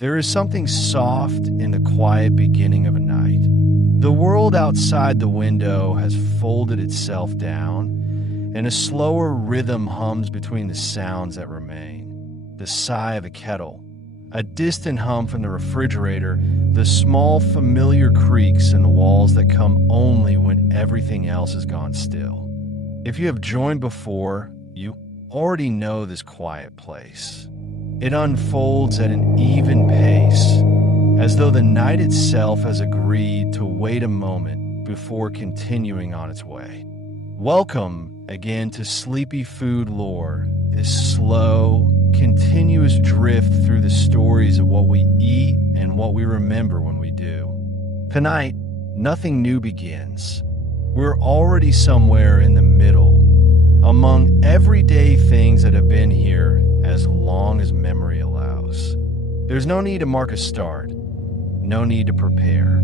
There is something soft in the quiet beginning of a night. The world outside the window has folded itself down, and a slower rhythm hums between the sounds that remain. The sigh of a kettle, a distant hum from the refrigerator, the small familiar creaks in the walls that come only when everything else has gone still. If you have joined before, you already know this quiet place. It unfolds at an even pace, as though the night itself has agreed to wait a moment before continuing on its way. Welcome again to Sleepy Food Lore, this slow, continuous drift through the stories of what we eat and what we remember when we do. Tonight, nothing new begins. We're already somewhere in the middle, among everyday things that have been here as long as memory allows. There's no need to mark a start, no need to prepare.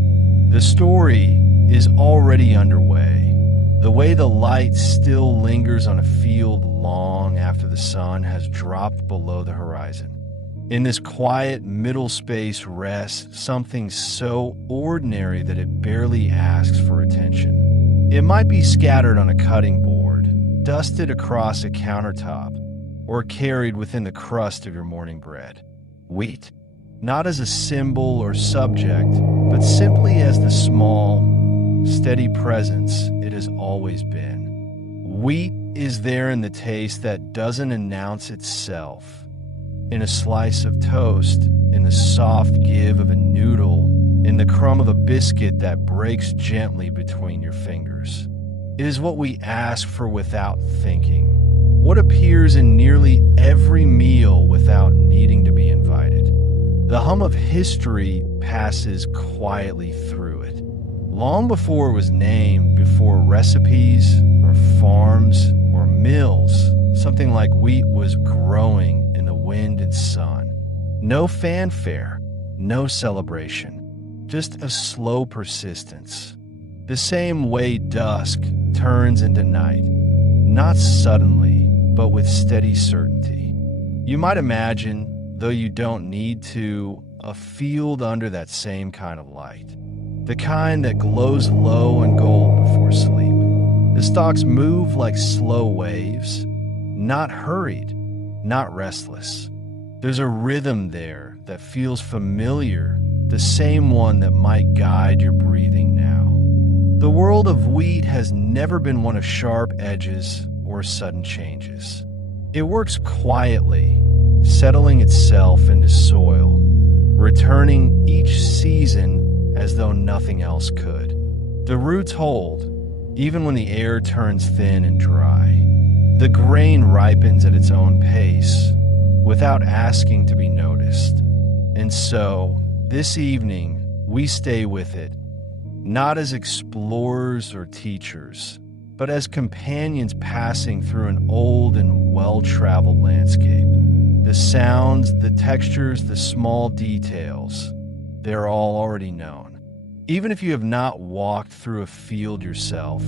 The story is already underway. The way the light still lingers on a field long after the sun has dropped below the horizon. In this quiet middle space rests something so ordinary that it barely asks for attention. It might be scattered on a cutting board, dusted across a countertop, or carried within the crust of your morning bread. Wheat, not as a symbol or subject, but simply as the small, steady presence it has always been. Wheat is there in the taste that doesn't announce itself, in a slice of toast, in the soft give of a noodle, in the crumb of a biscuit that breaks gently between your fingers. It is what we ask for without thinking, what appears in nearly every meal without needing to be invited. The hum of history passes quietly through it. Long before it was named, before recipes or farms or mills, something like wheat was growing in the wind and sun. No fanfare, no celebration, just a slow persistence. The same way dusk turns into night, not suddenly, but with steady certainty. You might imagine, though you don't need to, a field under that same kind of light. The kind that glows low and gold before sleep. The stalks move like slow waves, not hurried, not restless. There's a rhythm there that feels familiar, the same one that might guide your breathing now. The world of wheat has never been one of sharp edges or sudden changes. It works quietly, settling itself into soil, returning each season as though nothing else could. The roots hold, even when the air turns thin and dry. The grain ripens at its own pace, without asking to be noticed. And so, this evening, we stay with it, not as explorers or teachers, but as companions passing through an old and well-traveled landscape. The sounds, the textures, the small details, they're all already known. Even if you have not walked through a field yourself,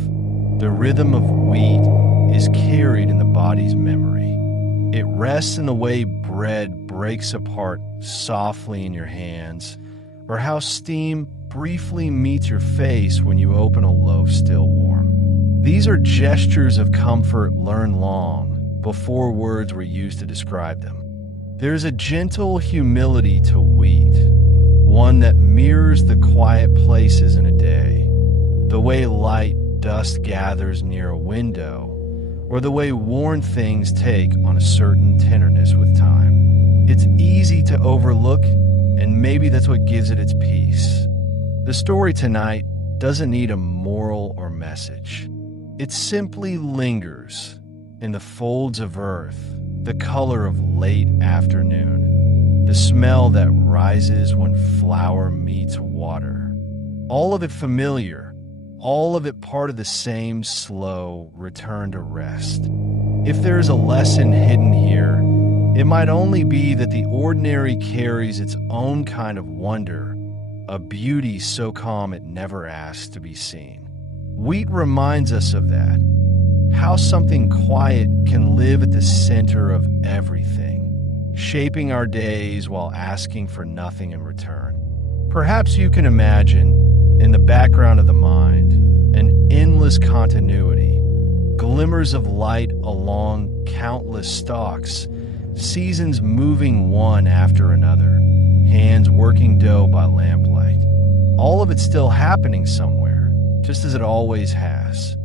the rhythm of wheat is carried in the body's memory. It rests in the way bread breaks apart softly in your hands, or how steam briefly meets your face when you open a loaf still warm. These are gestures of comfort learned long before words were used to describe them. There's a gentle humility to wheat, one that mirrors the quiet places in a day, the way light dust gathers near a window, or the way worn things take on a certain tenderness with time. It's easy to overlook, and maybe that's what gives it its peace. The story tonight doesn't need a moral or message. It simply lingers in the folds of earth, the color of late afternoon, the smell that rises when flour meets water. All of it familiar, all of it part of the same slow return to rest. If there is a lesson hidden here, it might only be that the ordinary carries its own kind of wonder, a beauty so calm it never asks to be seen. Wheat reminds us of that, how something quiet can live at the center of everything, shaping our days while asking for nothing in return. Perhaps you can imagine, in the background of the mind, an endless continuity, glimmers of light along countless stalks, seasons moving one after another, hands working dough by lamplight. All of it still happening somewhere, just as it always has.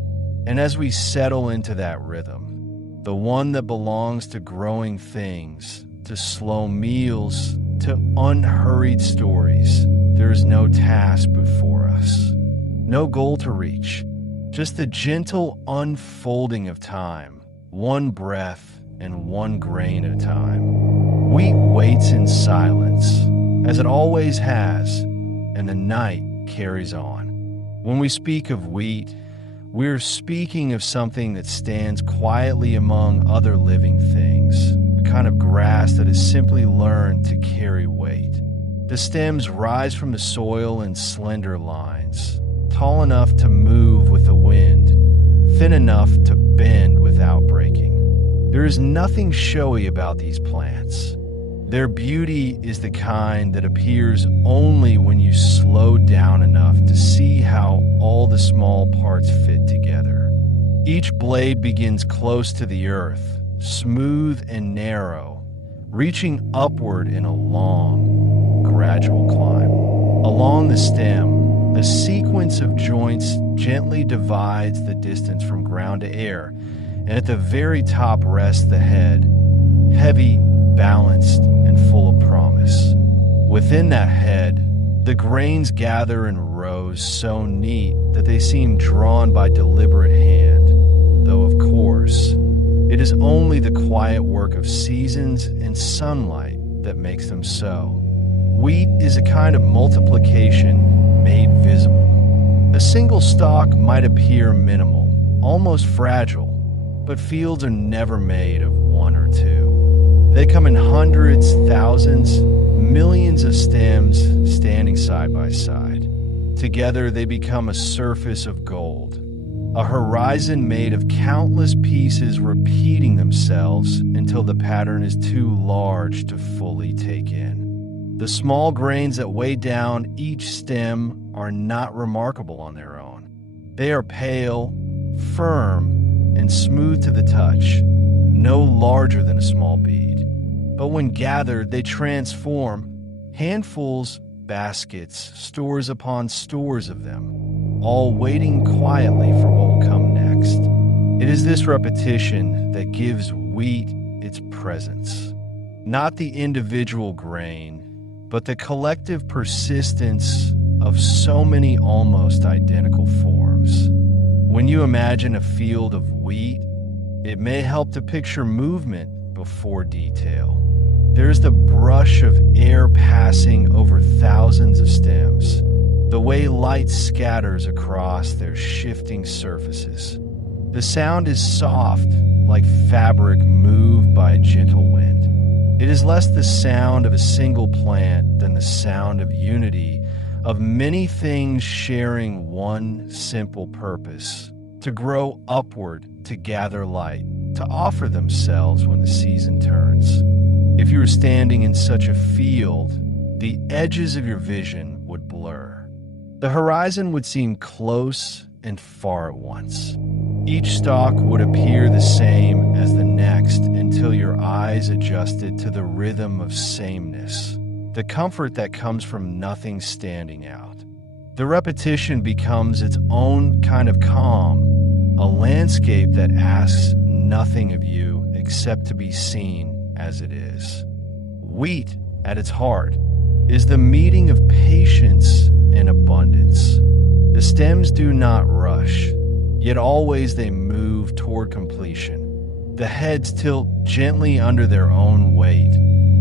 And as we settle into that rhythm, the one that belongs to growing things, to slow meals, to unhurried stories, there is no task before us, no goal to reach, just the gentle unfolding of time, one breath and one grain at a time. Wheat waits in silence, as it always has, and the night carries on. When we speak of wheat, we're speaking of something that stands quietly among other living things, a kind of grass that has simply learned to carry weight. The stems rise from the soil in slender lines, tall enough to move with the wind, thin enough to bend without breaking. There is nothing showy about these plants. Their beauty is the kind that appears only when you slow down enough to see how all the small parts fit together. Each blade begins close to the earth, smooth and narrow, reaching upward in a long, gradual climb. Along the stem, a sequence of joints gently divides the distance from ground to air, and at the very top rests the head, heavy, balanced, and full of promise. Within that head, the grains gather in rows so neat that they seem drawn by deliberate hand, though of course, it is only the quiet work of seasons and sunlight that makes them so. Wheat is a kind of multiplication made visible. A single stalk might appear minimal, almost fragile, but fields are never made of one or two. They come in hundreds, thousands, millions of stems standing side by side. Together they become a surface of gold, a horizon made of countless pieces repeating themselves until the pattern is too large to fully take in. The small grains that weigh down each stem are not remarkable on their own. They are pale, firm, and smooth to the touch, no larger than a small bead. But when gathered, they transform, handfuls, baskets, stores upon stores of them, all waiting quietly for what will come next. It is this repetition that gives wheat its presence. Not the individual grain, but the collective persistence of so many almost identical forms. When you imagine a field of wheat, it may help to picture movement before detail. There's the brush of air passing over thousands of stems, the way light scatters across their shifting surfaces. The sound is soft, like fabric moved by a gentle wind. It is less the sound of a single plant than the sound of unity, of many things sharing one simple purpose: to grow upward, to gather light, to offer themselves when the season turns. If you were standing in such a field, the edges of your vision would blur. The horizon would seem close and far at once. Each stalk would appear the same as the next until your eyes adjusted to the rhythm of sameness, the comfort that comes from nothing standing out. The repetition becomes its own kind of calm, a landscape that asks nothing of you except to be seen as it is. Wheat, at its heart, is the meeting of patience and abundance. The stems do not rush, yet always they move toward completion. The heads tilt gently under their own weight,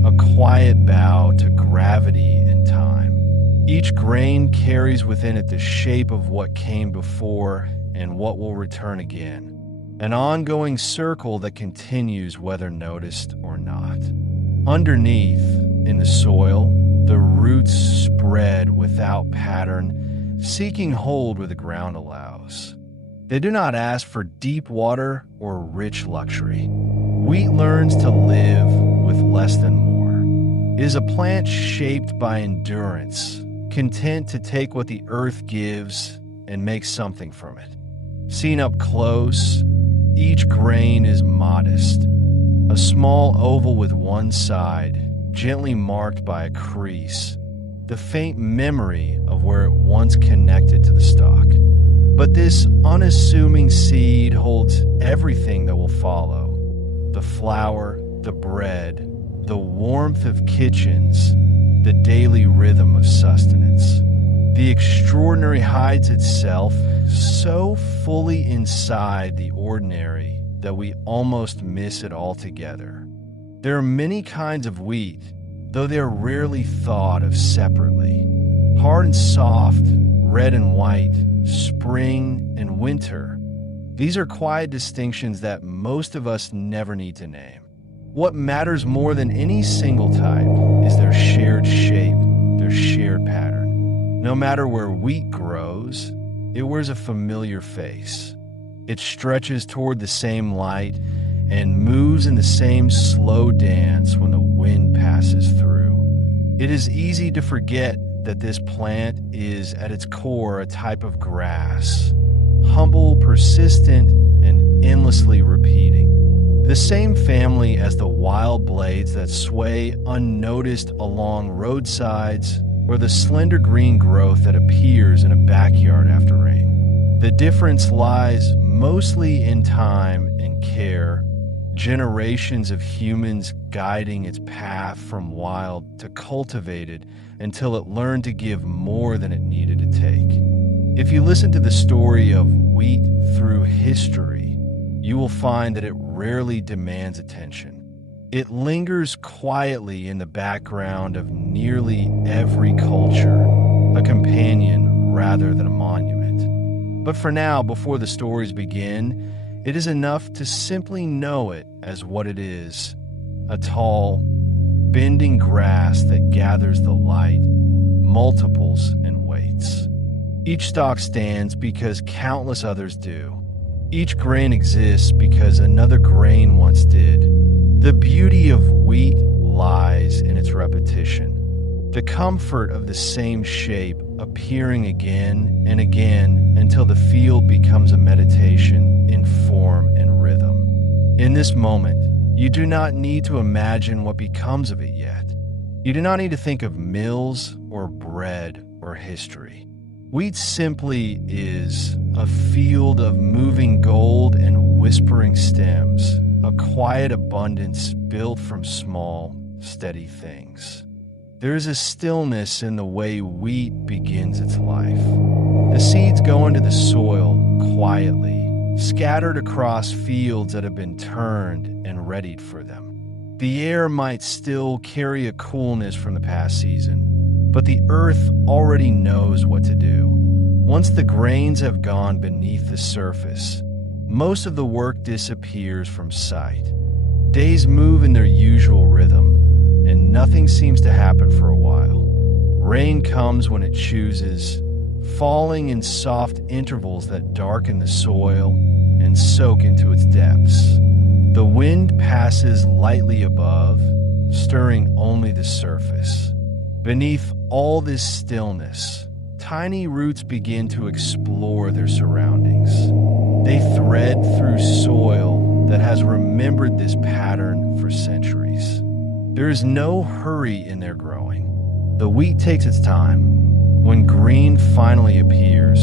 a quiet bow to gravity and time. Each grain carries within it the shape of what came before and what will return again. An ongoing circle that continues whether noticed or not. Underneath, in the soil, the roots spread without pattern, seeking hold where the ground allows. They do not ask for deep water or rich luxury. Wheat learns to live with less than more. It is a plant shaped by endurance, content to take what the earth gives and make something from it. Seen up close, each grain is modest, a small oval with one side gently marked by a crease, the faint memory of where it once connected to the stalk. But this unassuming seed holds everything that will follow: the flour, the bread, the warmth of kitchens, the daily rhythm of sustenance. The extraordinary hides itself so fully inside the ordinary that we almost miss it altogether. There are many kinds of wheat, though they are rarely thought of separately. Hard and soft, red and white, spring and winter. These are quiet distinctions that most of us never need to name. What matters more than any single type is their shared shape, their shared pattern. No matter where wheat grows, it wears a familiar face. It stretches toward the same light and moves in the same slow dance when the wind passes through. It is easy to forget that this plant is at its core a type of grass, humble, persistent, and endlessly repeating. The same family as the wild blades that sway unnoticed along roadsides, or the slender green growth that appears in a backyard after rain. The difference lies mostly in time and care, generations of humans guiding its path from wild to cultivated until it learned to give more than it needed to take. If you listen to the story of wheat through history, you will find that it rarely demands attention. It lingers quietly in the background of nearly every culture, a companion rather than a monument. But for now, before the stories begin, it is enough to simply know it as what it is: a tall, bending grass that gathers the light, multiples, and waits. Each stalk stands because countless others do. Each grain exists because another grain once did. The beauty of wheat lies in its repetition, the comfort of the same shape appearing again and again until the field becomes a meditation in form and rhythm. In this moment, you do not need to imagine what becomes of it yet. You do not need to think of mills or bread or history. Wheat simply is a field of moving gold and whispering stems, a quiet abundance built from small, steady things. There is a stillness in the way wheat begins its life. The seeds go into the soil quietly, scattered across fields that have been turned and readied for them. The air might still carry a coolness from the past season, but the earth already knows what to do. Once the grains have gone beneath the surface, most of the work disappears from sight. Days move in their usual rhythm, and nothing seems to happen for a while. Rain comes when it chooses, falling in soft intervals that darken the soil and soak into its depths. The wind passes lightly above, stirring only the surface. Beneath all this stillness, tiny roots begin to explore their surroundings. They thread through soil that has remembered this pattern for centuries. There is no hurry in their growing. The wheat takes its time. When green finally appears,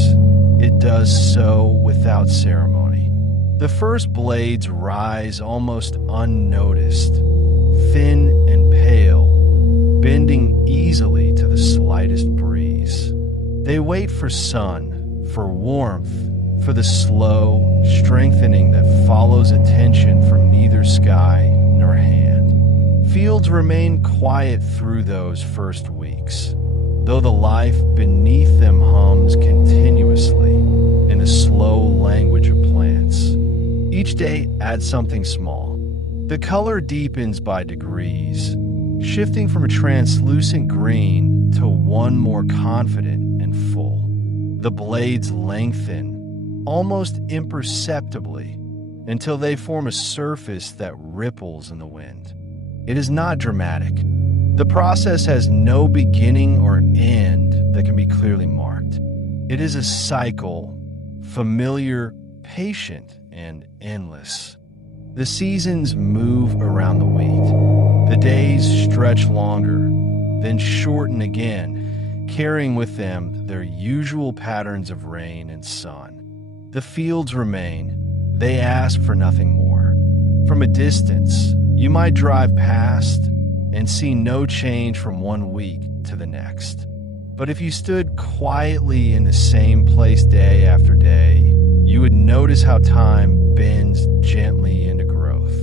it does so without ceremony. The first blades rise almost unnoticed, thin and pale, bending easily to the slightest breeze. They wait for sun, for warmth, for the slow strengthening that follows attention from neither sky nor hand. Fields remain quiet through those first weeks, though the life beneath them hums continuously in the slow language of plants. Each day adds something small. The color deepens by degrees, shifting from a translucent green to one more confident and full. The blades lengthen, almost imperceptibly, until they form a surface that ripples in the wind. It is not dramatic. The process has no beginning or end that can be clearly marked. It is a cycle, familiar, patient, and endless. The seasons move around the wheat. The days stretch longer, then shorten again, carrying with them their usual patterns of rain and sun. The fields remain. They ask for nothing more. From a distance, you might drive past and see no change from one week to the next. But if you stood quietly in the same place day after day, you would notice how time bends gently into growth.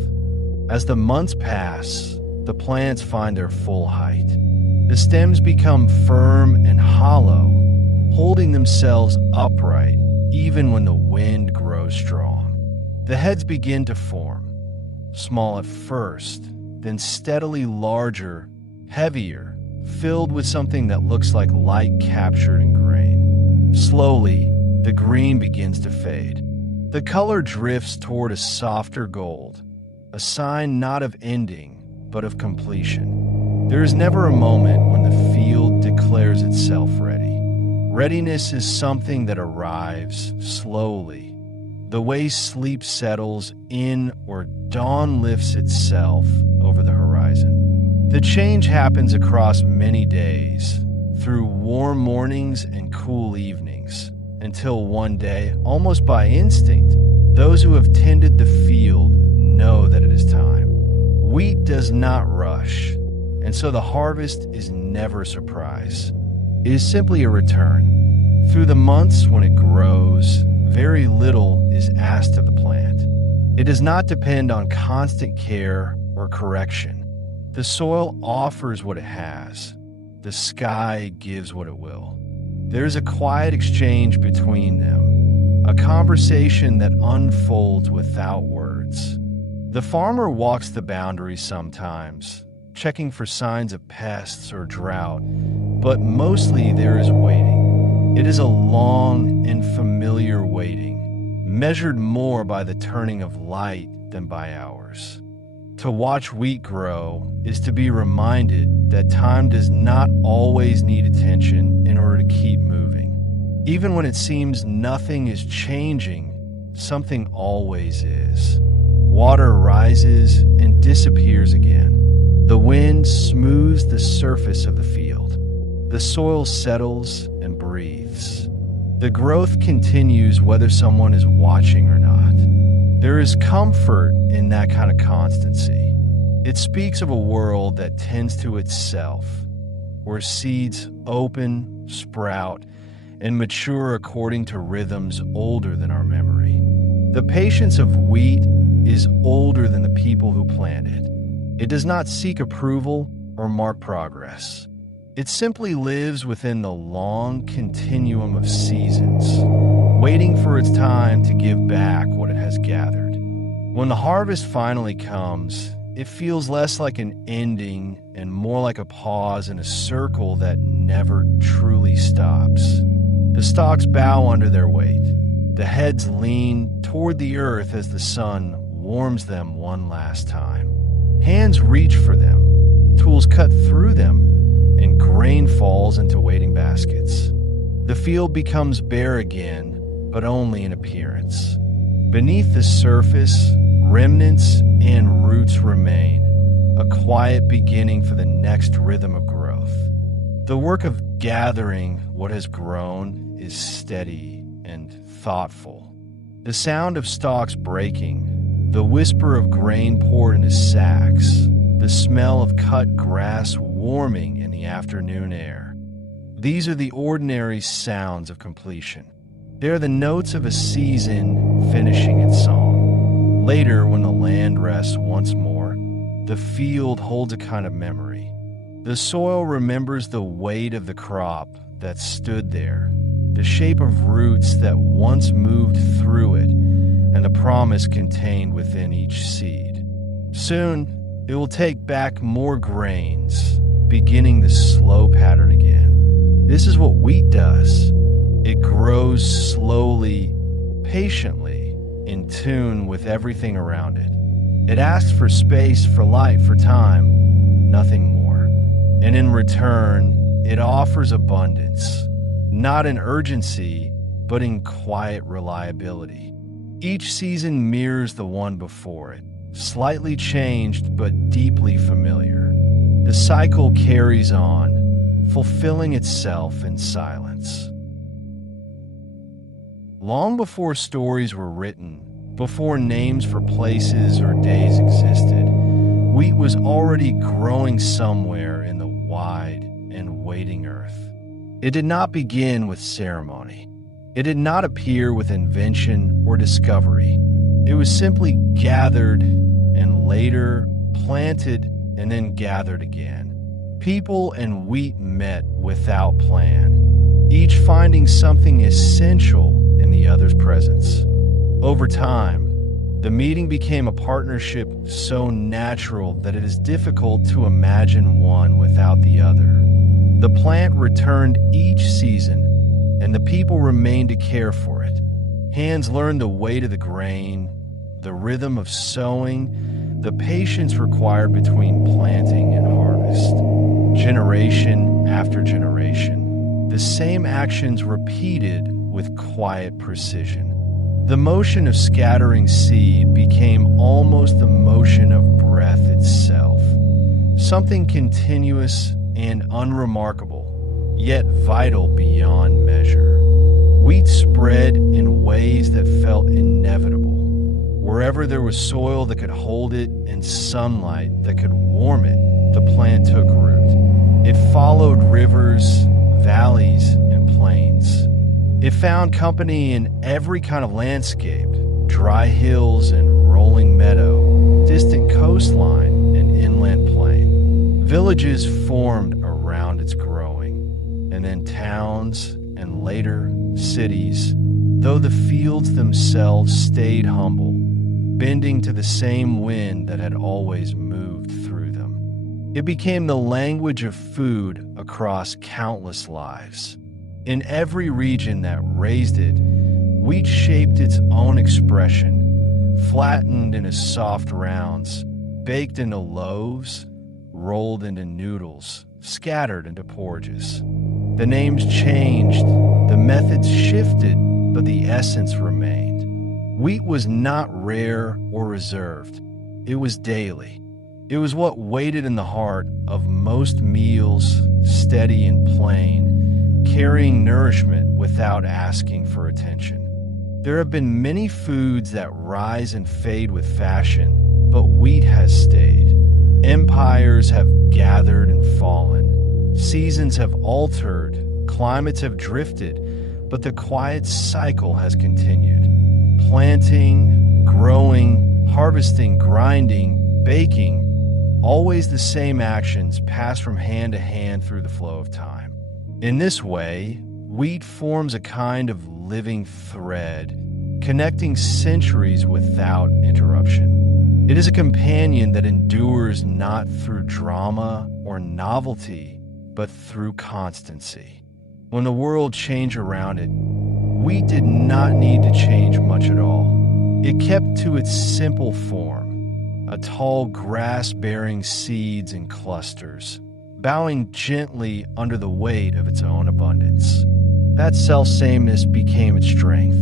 As the months pass, the plants find their full height. The stems become firm and hollow, holding themselves upright even when the wind grows strong. The heads begin to form, small at first, then steadily larger, heavier, filled with something that looks like light captured in grain. Slowly, the green begins to fade. The color drifts toward a softer gold, a sign not of ending, but of completion. There is never a moment when the field declares itself ready. Readiness is something that arrives slowly, the way sleep settles in or dawn lifts itself over the horizon. The change happens across many days, through warm mornings and cool evenings, until one day, almost by instinct, those who have tended the field know that it is time. Wheat does not rush, and so the harvest is never a surprise. It is simply a return. Through the months when it grows, very little is asked of the plant. It does not depend on constant care or correction. The soil offers what it has. The sky gives what it will. There is a quiet exchange between them, a conversation that unfolds without words. The farmer walks the boundary sometimes, checking for signs of pests or drought, but mostly there is waiting. It is a long and familiar waiting, measured more by the turning of light than by hours. To watch wheat grow is to be reminded that time does not always need attention in order to keep moving. Even when it seems nothing is changing, something always is. Water rises and disappears again. The wind smooths the surface of the field. The soil settles and breathes. The growth continues whether someone is watching or not. There is comfort in that kind of constancy. It speaks of a world that tends to itself, where seeds open, sprout, and mature according to rhythms older than our memory. The patience of wheat is older than the people who plant it. It does not seek approval or mark progress. It simply lives within the long continuum of seasons, waiting for its time to give back what it has gathered. When the harvest finally comes, it feels less like an ending and more like a pause in a circle that never truly stops. The stalks bow under their weight. The heads lean toward the earth as the sun warms them one last time. Hands reach for them, tools cut through them, and grain falls into waiting baskets. The field becomes bare again, but only in appearance. Beneath the surface, remnants and roots remain, a quiet beginning for the next rhythm of growth. The work of gathering what has grown is steady and thoughtful. The sound of stalks breaking, the whisper of grain poured into sacks, the smell of cut grass warming in the afternoon air. These are the ordinary sounds of completion. They are the notes of a season finishing its song. Later, when the land rests once more, the field holds a kind of memory. The soil remembers the weight of the crop that stood there, the shape of roots that once moved through it, and the promise contained within each seed. Soon, it will take back more grains, beginning the slow pattern again. This is what wheat does. It grows slowly, patiently, in tune with everything around it. It asks for space, for light, for time, nothing more. And in return, it offers abundance, not in urgency, but in quiet reliability. Each season mirrors the one before it, slightly changed but deeply familiar. The cycle carries on, fulfilling itself in silence. Long before stories were written, before names for places or days existed, wheat was already growing somewhere in the wide and waiting earth. It did not begin with ceremony. It did not appear with invention or discovery. It was simply gathered and later planted and then gathered again. People and wheat met without plan, each finding something essential in the other's presence. Over time, the meeting became a partnership so natural that it is difficult to imagine one without the other. The plant returned each season, and the people remained to care for it. Hands learned the weight of the grain, the rhythm of sowing, the patience required between planting and harvest. Generation after generation, the same actions repeated with quiet precision. The motion of scattering seed became almost the motion of breath itself, something continuous and unremarkable, yet vital beyond measure. Wheat spread in ways that felt inevitable. Wherever there was soil that could hold it and sunlight that could warm it, the plant took root. It followed rivers, valleys, and plains. It found company in every kind of landscape, dry hills and rolling meadow, distant coastline and inland plain. Villages formed around its growing, and then towns and later cities, though the fields themselves stayed humble, bending to the same wind that had always moved through them. It became the language of food across countless lives. In every region that raised it, wheat shaped its own expression, flattened into soft rounds, baked into loaves, rolled into noodles, scattered into porridges. The names changed, the methods shifted, but the essence remained. Wheat was not rare or reserved. It was daily. It was what waited in the heart of most meals, steady and plain, carrying nourishment without asking for attention. There have been many foods that rise and fade with fashion, but wheat has stayed. Empires have gathered and fallen. Seasons have altered, climates have drifted, but the quiet cycle has continued. Planting, growing, harvesting, grinding, baking, always the same actions pass from hand to hand through the flow of time. In this way, wheat forms a kind of living thread, connecting centuries without interruption. It is a companion that endures not through drama or novelty, but through constancy. When the world changed around it, wheat did not need to change much at all. It kept to its simple form, a tall grass bearing seeds in clusters, bowing gently under the weight of its own abundance. That self-sameness became its strength.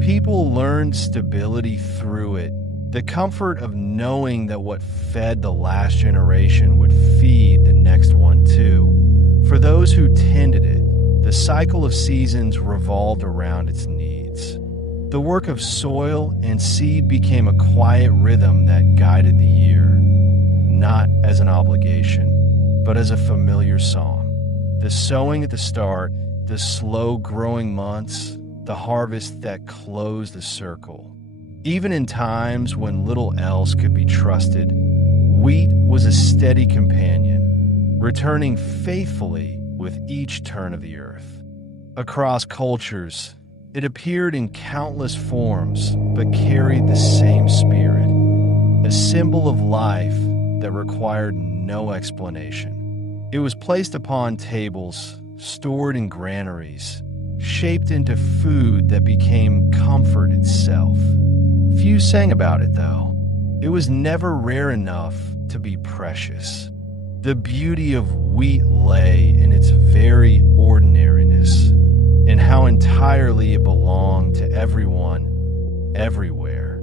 People learned stability through it, the comfort of knowing that what fed the last generation would feed the next one too. For those who tended it, the cycle of seasons revolved around its needs. The work of soil and seed became a quiet rhythm that guided the year, not as an obligation, but as a familiar song. The sowing at the start, the slow growing months, the harvest that closed the circle. Even in times when little else could be trusted, wheat was a steady companion, returning faithfully with each turn of the earth. Across cultures, it appeared in countless forms, but carried the same spirit, a symbol of life that required no explanation. It was placed upon tables, stored in granaries, shaped into food that became comfort itself. Few sang about it, though. It was never rare enough to be precious. The beauty of wheat lay in its very ordinariness, and how entirely it belonged to everyone, everywhere.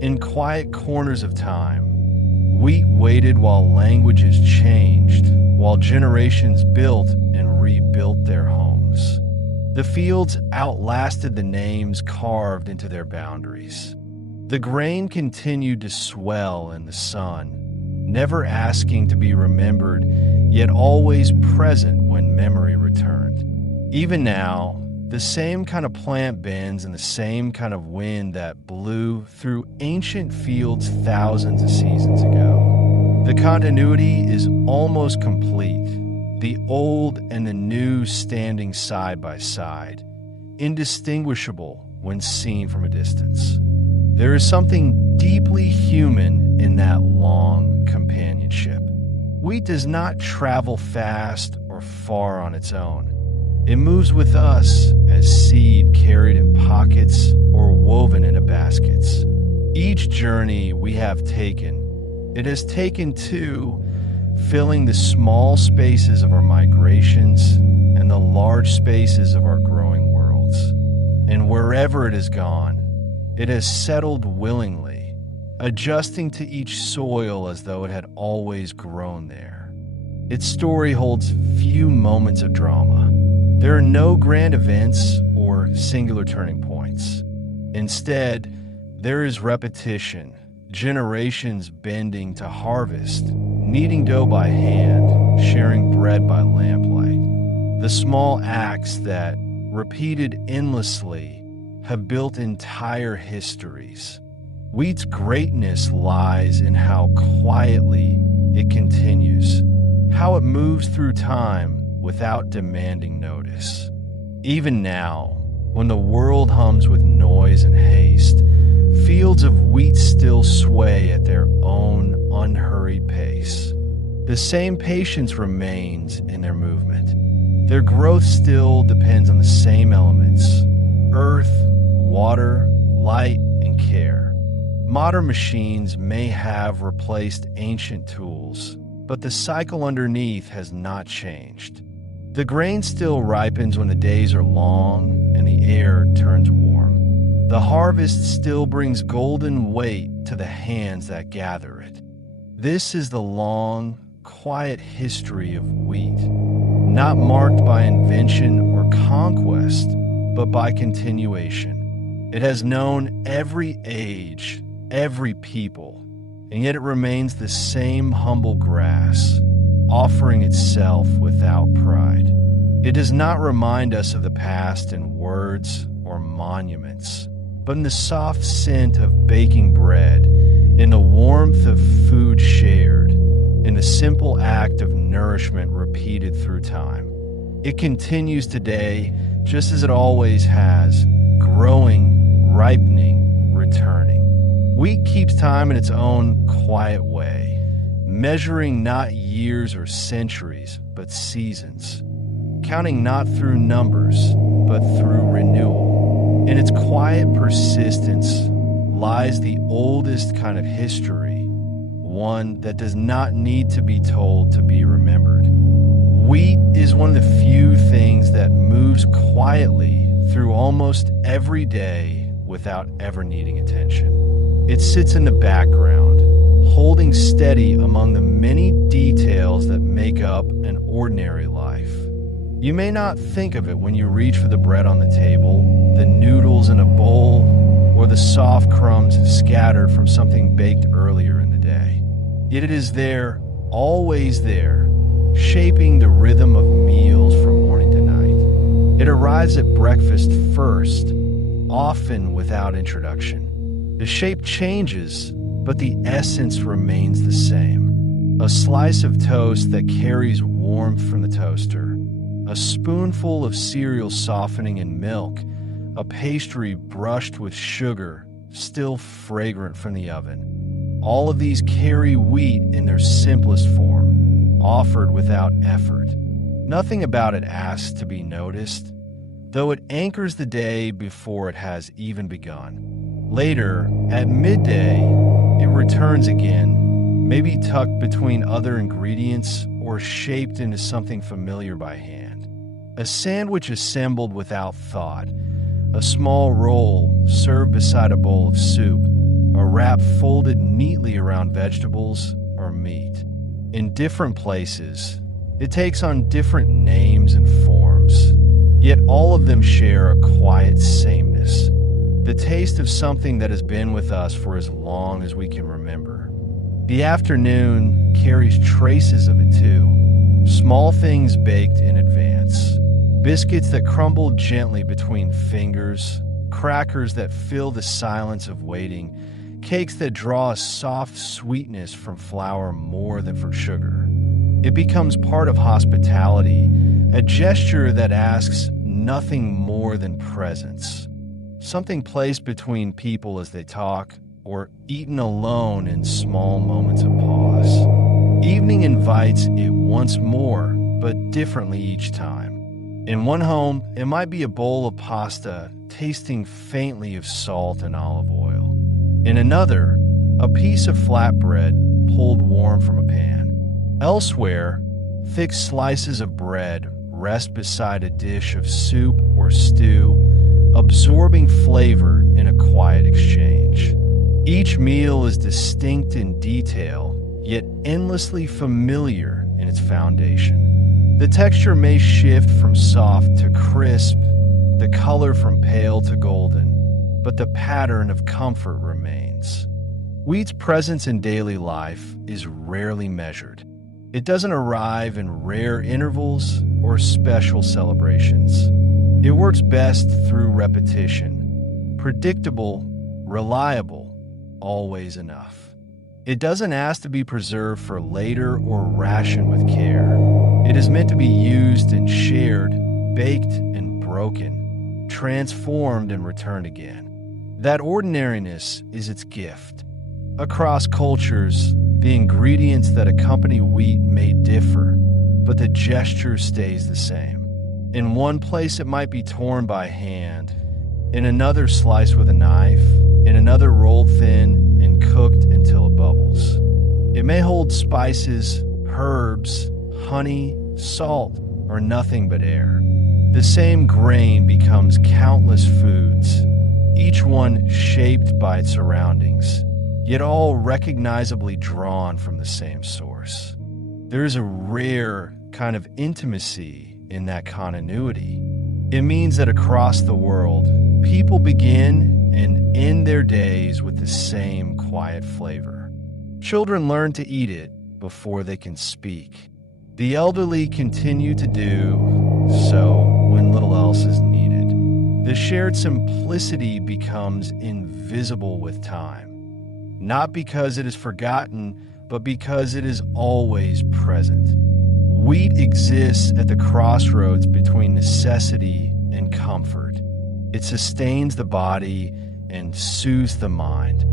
In quiet corners of time, wheat waited while languages changed, while generations built and rebuilt their homes. The fields outlasted the names carved into their boundaries. The grain continued to swell in the sun, never asking to be remembered, yet always present when memory returned. Even now, the same kind of plant bends and the same kind of wind that blew through ancient fields thousands of seasons ago. The continuity is almost complete, the old and the new standing side by side, indistinguishable when seen from a distance. There is something deeply human in that long companionship. Wheat does not travel fast or far on its own. It moves with us as seed carried in pockets or woven into baskets. Each journey we have taken, it has taken too, filling the small spaces of our migrations and the large spaces of our growing worlds. And wherever it has gone, it has settled willingly, adjusting to each soil as though it had always grown there. Its story holds few moments of drama. There are no grand events or singular turning points. Instead, there is repetition, generations bending to harvest, kneading dough by hand, sharing bread by lamplight. The small acts that, repeated endlessly, have built entire histories. Wheat's greatness lies in how quietly it continues, how it moves through time without demanding notice. Even now, when the world hums with noise and haste, fields of wheat still sway at their own unhurried pace. The same patience remains in their movement. Their growth still depends on the same elements: earth, water, light, and care. Modern machines may have replaced ancient tools, but the cycle underneath has not changed. The grain still ripens when the days are long and the air turns warm. The harvest still brings golden weight to the hands that gather it. This is the long, quiet history of wheat, not marked by invention or conquest, but by continuation. It has known every age, every people, and yet it remains the same humble grass, offering itself without pride. It does not remind us of the past in words or monuments, but in the soft scent of baking bread, in the warmth of food shared, in the simple act of nourishment repeated through time. It continues today just as it always has, growing, ripening, returning. Wheat keeps time in its own quiet way, measuring not years or centuries, but seasons, counting not through numbers, but through renewal. In its quiet persistence lies the oldest kind of history, one that does not need to be told to be remembered. Wheat is one of the few things that moves quietly through almost every day without ever needing attention. It sits in the background, holding steady among the many details that make up an ordinary life. You may not think of it when you reach for the bread on the table, the noodles in a bowl, or the soft crumbs scattered from something baked earlier in the day. Yet it is there, always there, shaping the rhythm of meals from morning to night. It arrives at breakfast first, often without introduction. The shape changes, but the essence remains the same. A slice of toast that carries warmth from the toaster, a spoonful of cereal softening in milk, a pastry brushed with sugar, still fragrant from the oven. All of these carry wheat in their simplest form, offered without effort. Nothing about it asks to be noticed, though it anchors the day before it has even begun. Later, at midday, it returns again, maybe tucked between other ingredients or shaped into something familiar by hand. A sandwich assembled without thought, a small roll served beside a bowl of soup, a wrap folded neatly around vegetables or meat. In different places, it takes on different names and forms, yet all of them share a quiet sameness. The taste of something that has been with us for as long as we can remember. The afternoon carries traces of it too. Small things baked in advance. Biscuits that crumble gently between fingers. Crackers that fill the silence of waiting. Cakes that draw a soft sweetness from flour more than from sugar. It becomes part of hospitality, a gesture that asks nothing more than presence. Something placed between people as they talk, or eaten alone in small moments of pause. Evening invites it once more, but differently each time. In one home, it might be a bowl of pasta tasting faintly of salt and olive oil. In another, a piece of flatbread pulled warm from a pan. Elsewhere, thick slices of bread rest beside a dish of soup or stew, absorbing flavor in a quiet exchange. Each meal is distinct in detail, yet endlessly familiar in its foundation. The texture may shift from soft to crisp, the color from pale to golden, but the pattern of comfort remains. Wheat's presence in daily life is rarely measured. It doesn't arrive in rare intervals or special celebrations. It works best through repetition, predictable, reliable, always enough. It doesn't ask to be preserved for later or rationed with care. It is meant to be used and shared, baked and broken, transformed and returned again. That ordinariness is its gift. Across cultures, the ingredients that accompany wheat may differ, but the gesture stays the same. In one place it might be torn by hand, in another sliced with a knife, in another rolled thin and cooked until it bubbles. It may hold spices, herbs, honey, salt, or nothing but air. The same grain becomes countless foods, each one shaped by its surroundings, yet all recognizably drawn from the same source. There is a rare kind of intimacy in that continuity. It means that across the world, people begin and end their days with the same quiet flavor. Children learn to eat it before they can speak. The elderly continue to do so when little else is needed. The shared simplicity becomes invisible with time, not because it is forgotten, but because it is always present. Wheat exists at the crossroads between necessity and comfort. It sustains the body and soothes the mind.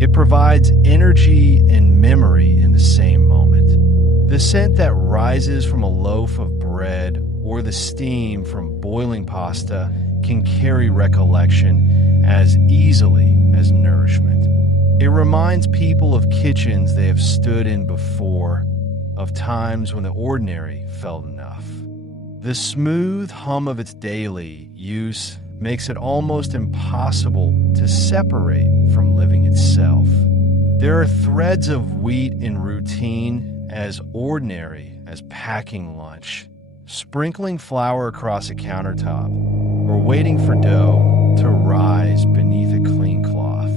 It provides energy and memory in the same moment. The scent that rises from a loaf of bread or the steam from boiling pasta can carry recollection as easily as nourishment. It reminds people of kitchens they have stood in before, of times when the ordinary felt enough. The smooth hum of its daily use makes it almost impossible to separate from living itself. There are threads of wheat in routine as ordinary as packing lunch, sprinkling flour across a countertop, or waiting for dough to rise beneath a clean cloth.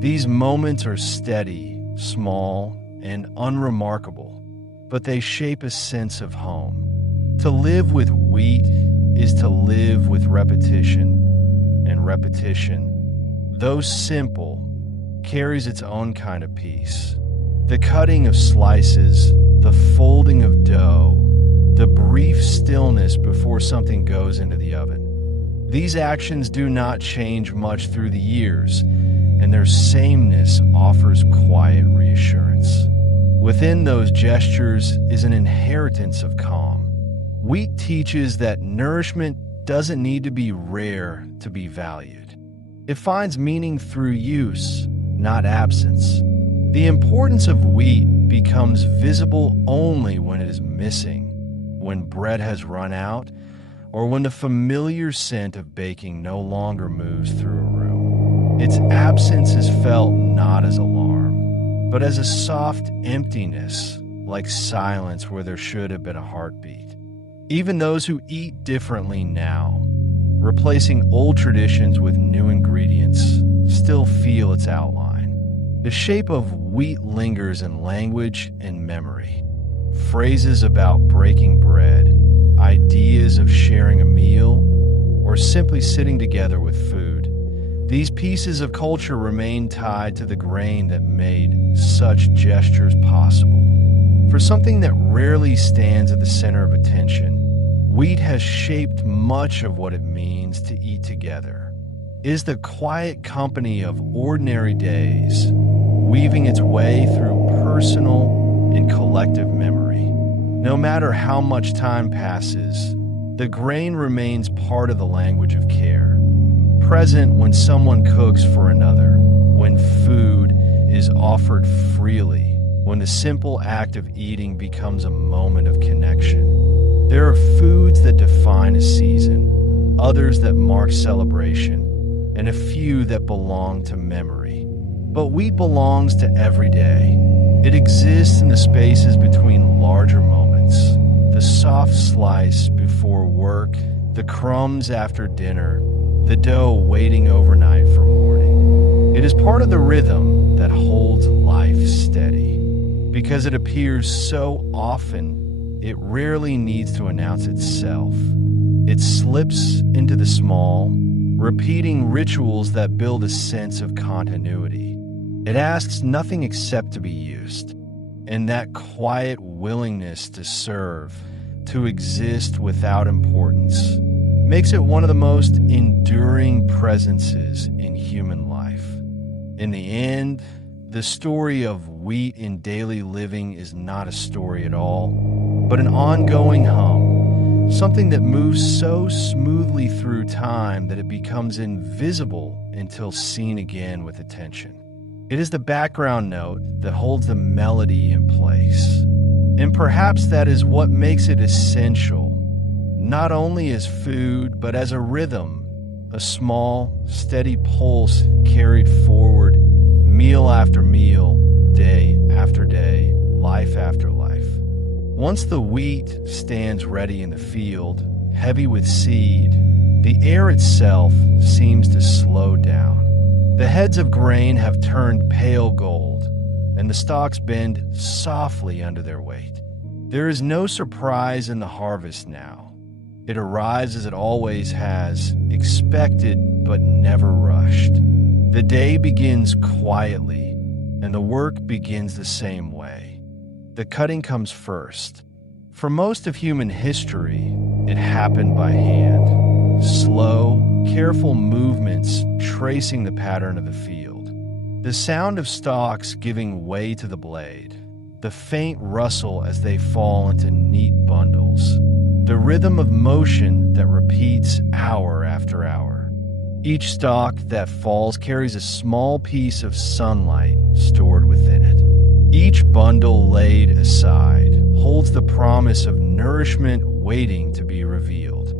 These moments are steady, small, and unremarkable, but they shape a sense of home. To live with wheat is to live with repetition, and repetition, though simple, carries its own kind of peace. The cutting of slices, the folding of dough, the brief stillness before something goes into the oven. These actions do not change much through the years, and their sameness offers quiet reassurance. Within those gestures is an inheritance of calm. Wheat teaches that nourishment doesn't need to be rare to be valued. It finds meaning through use, not absence. The importance of wheat becomes visible only when it is missing, when bread has run out, or when the familiar scent of baking no longer moves through a room. Its absence is felt not as alarm, but as a soft emptiness, like silence where there should have been a heartbeat. Even those who eat differently now, replacing old traditions with new ingredients, still feel its outline. The shape of wheat lingers in language and memory. Phrases about breaking bread, ideas of sharing a meal, or simply sitting together with food. These pieces of culture remain tied to the grain that made such gestures possible. For something that rarely stands at the center of attention, wheat has shaped much of what it means to eat together. It is the quiet company of ordinary days, weaving its way through personal and collective memory. No matter how much time passes, the grain remains part of the language of care, present when someone cooks for another, when food is offered freely, when the simple act of eating becomes a moment of connection. There are foods that define a season, others that mark celebration, and a few that belong to memory. But wheat belongs to every day. It exists in the spaces between larger moments, the soft slice before work, the crumbs after dinner, the dough waiting overnight for morning. It is part of the rhythm that holds life steady. Because it appears so often, it rarely needs to announce itself. It slips into the small, repeating rituals that build a sense of continuity. It asks nothing except to be used, and that quiet willingness to serve, to exist without importance, makes it one of the most enduring presences in human life. In the end, the story of wheat in daily living is not a story at all, but an ongoing hum, something that moves so smoothly through time that it becomes invisible until seen again with attention. It is the background note that holds the melody in place. And perhaps that is what makes it essential, not only as food, but as a rhythm, a small, steady pulse carried forward, meal after meal, day after day, life after life. Once the wheat stands ready in the field, heavy with seed, the air itself seems to slow down. The heads of grain have turned pale gold, and the stalks bend softly under their weight. There is no surprise in the harvest now. It arrives as it always has, expected but never rushed. The day begins quietly, and the work begins the same way. The cutting comes first. For most of human history, it happened by hand. Slow, careful movements tracing the pattern of the field. The sound of stalks giving way to the blade. The faint rustle as they fall into neat bundles. The rhythm of motion that repeats hour after hour. Each stalk that falls carries a small piece of sunlight stored within it. Each bundle laid aside holds the promise of nourishment waiting to be revealed.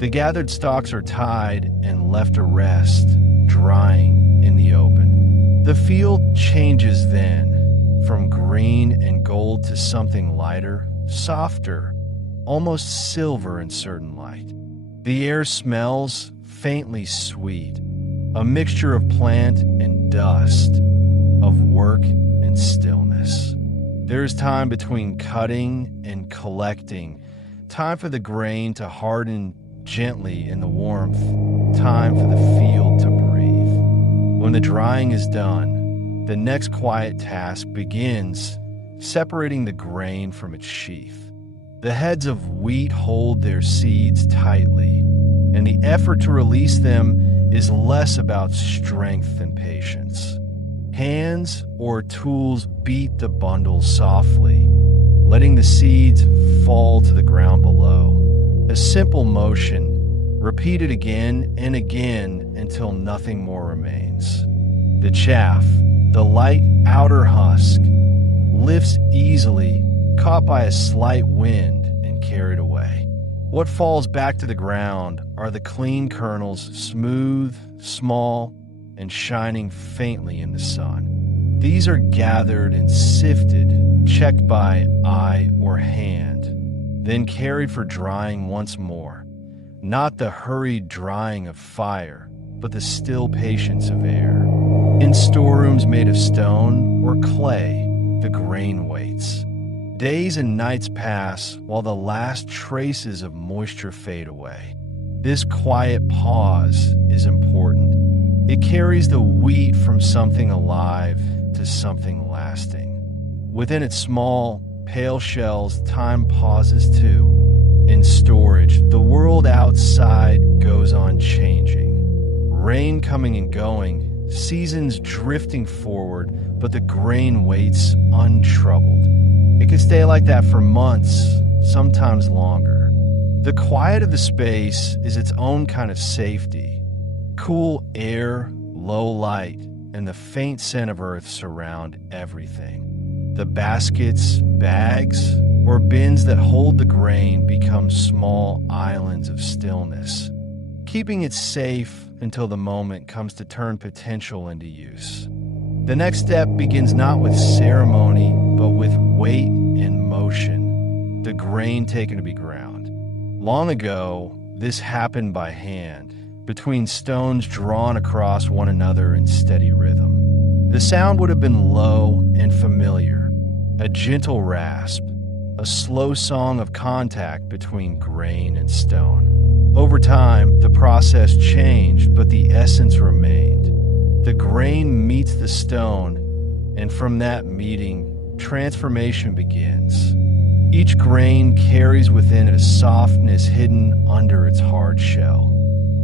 The gathered stalks are tied and left to rest, drying in the open. The field changes then, from green and gold to something lighter, softer, almost silver in certain light. The air smells faintly sweet, a mixture of plant and dust, of work and stillness. There is time between cutting and collecting, time for the grain to harden gently in the warmth, time for the field to breathe. When the drying is done, the next quiet task begins, separating the grain from its sheath. The heads of wheat hold their seeds tightly, and the effort to release them is less about strength than patience. Hands or tools beat the bundle softly, letting the seeds fall to the ground below. A simple motion, repeated again and again until nothing more remains. The chaff, The light outer husk lifts easily, caught by a slight wind and carried away. What falls back to the ground are the clean kernels, smooth, small, and shining faintly in the sun. These are gathered and sifted, checked by eye or hand, then carried for drying once more. Not the hurried drying of fire, but the still patience of air. In storerooms made of stone or clay, the grain waits. Days and nights pass while the last traces of moisture fade away. This quiet pause is important. It carries the wheat from something alive to something lasting. Within its small, pale shells, time pauses too. In storage, the world outside goes on changing. Rain coming and going, seasons drifting forward, but the grain waits untroubled. It can stay like that for months, sometimes longer. The quiet of the space is its own kind of safety. Cool air, low light, and the faint scent of earth surround everything. The baskets, bags, or bins that hold the grain become small islands of stillness, keeping it safe until the moment comes to turn potential into use. The next step begins not with ceremony, but with weight and motion, the grain taken to be ground. Long ago, this happened by hand, between stones drawn across one another in steady rhythm. The sound would have been low and familiar, a gentle rasp, a slow song of contact between grain and stone. Over time, the process changed, but the essence remained. The grain meets the stone, and from that meeting, transformation begins. Each grain carries within it a softness hidden under its hard shell.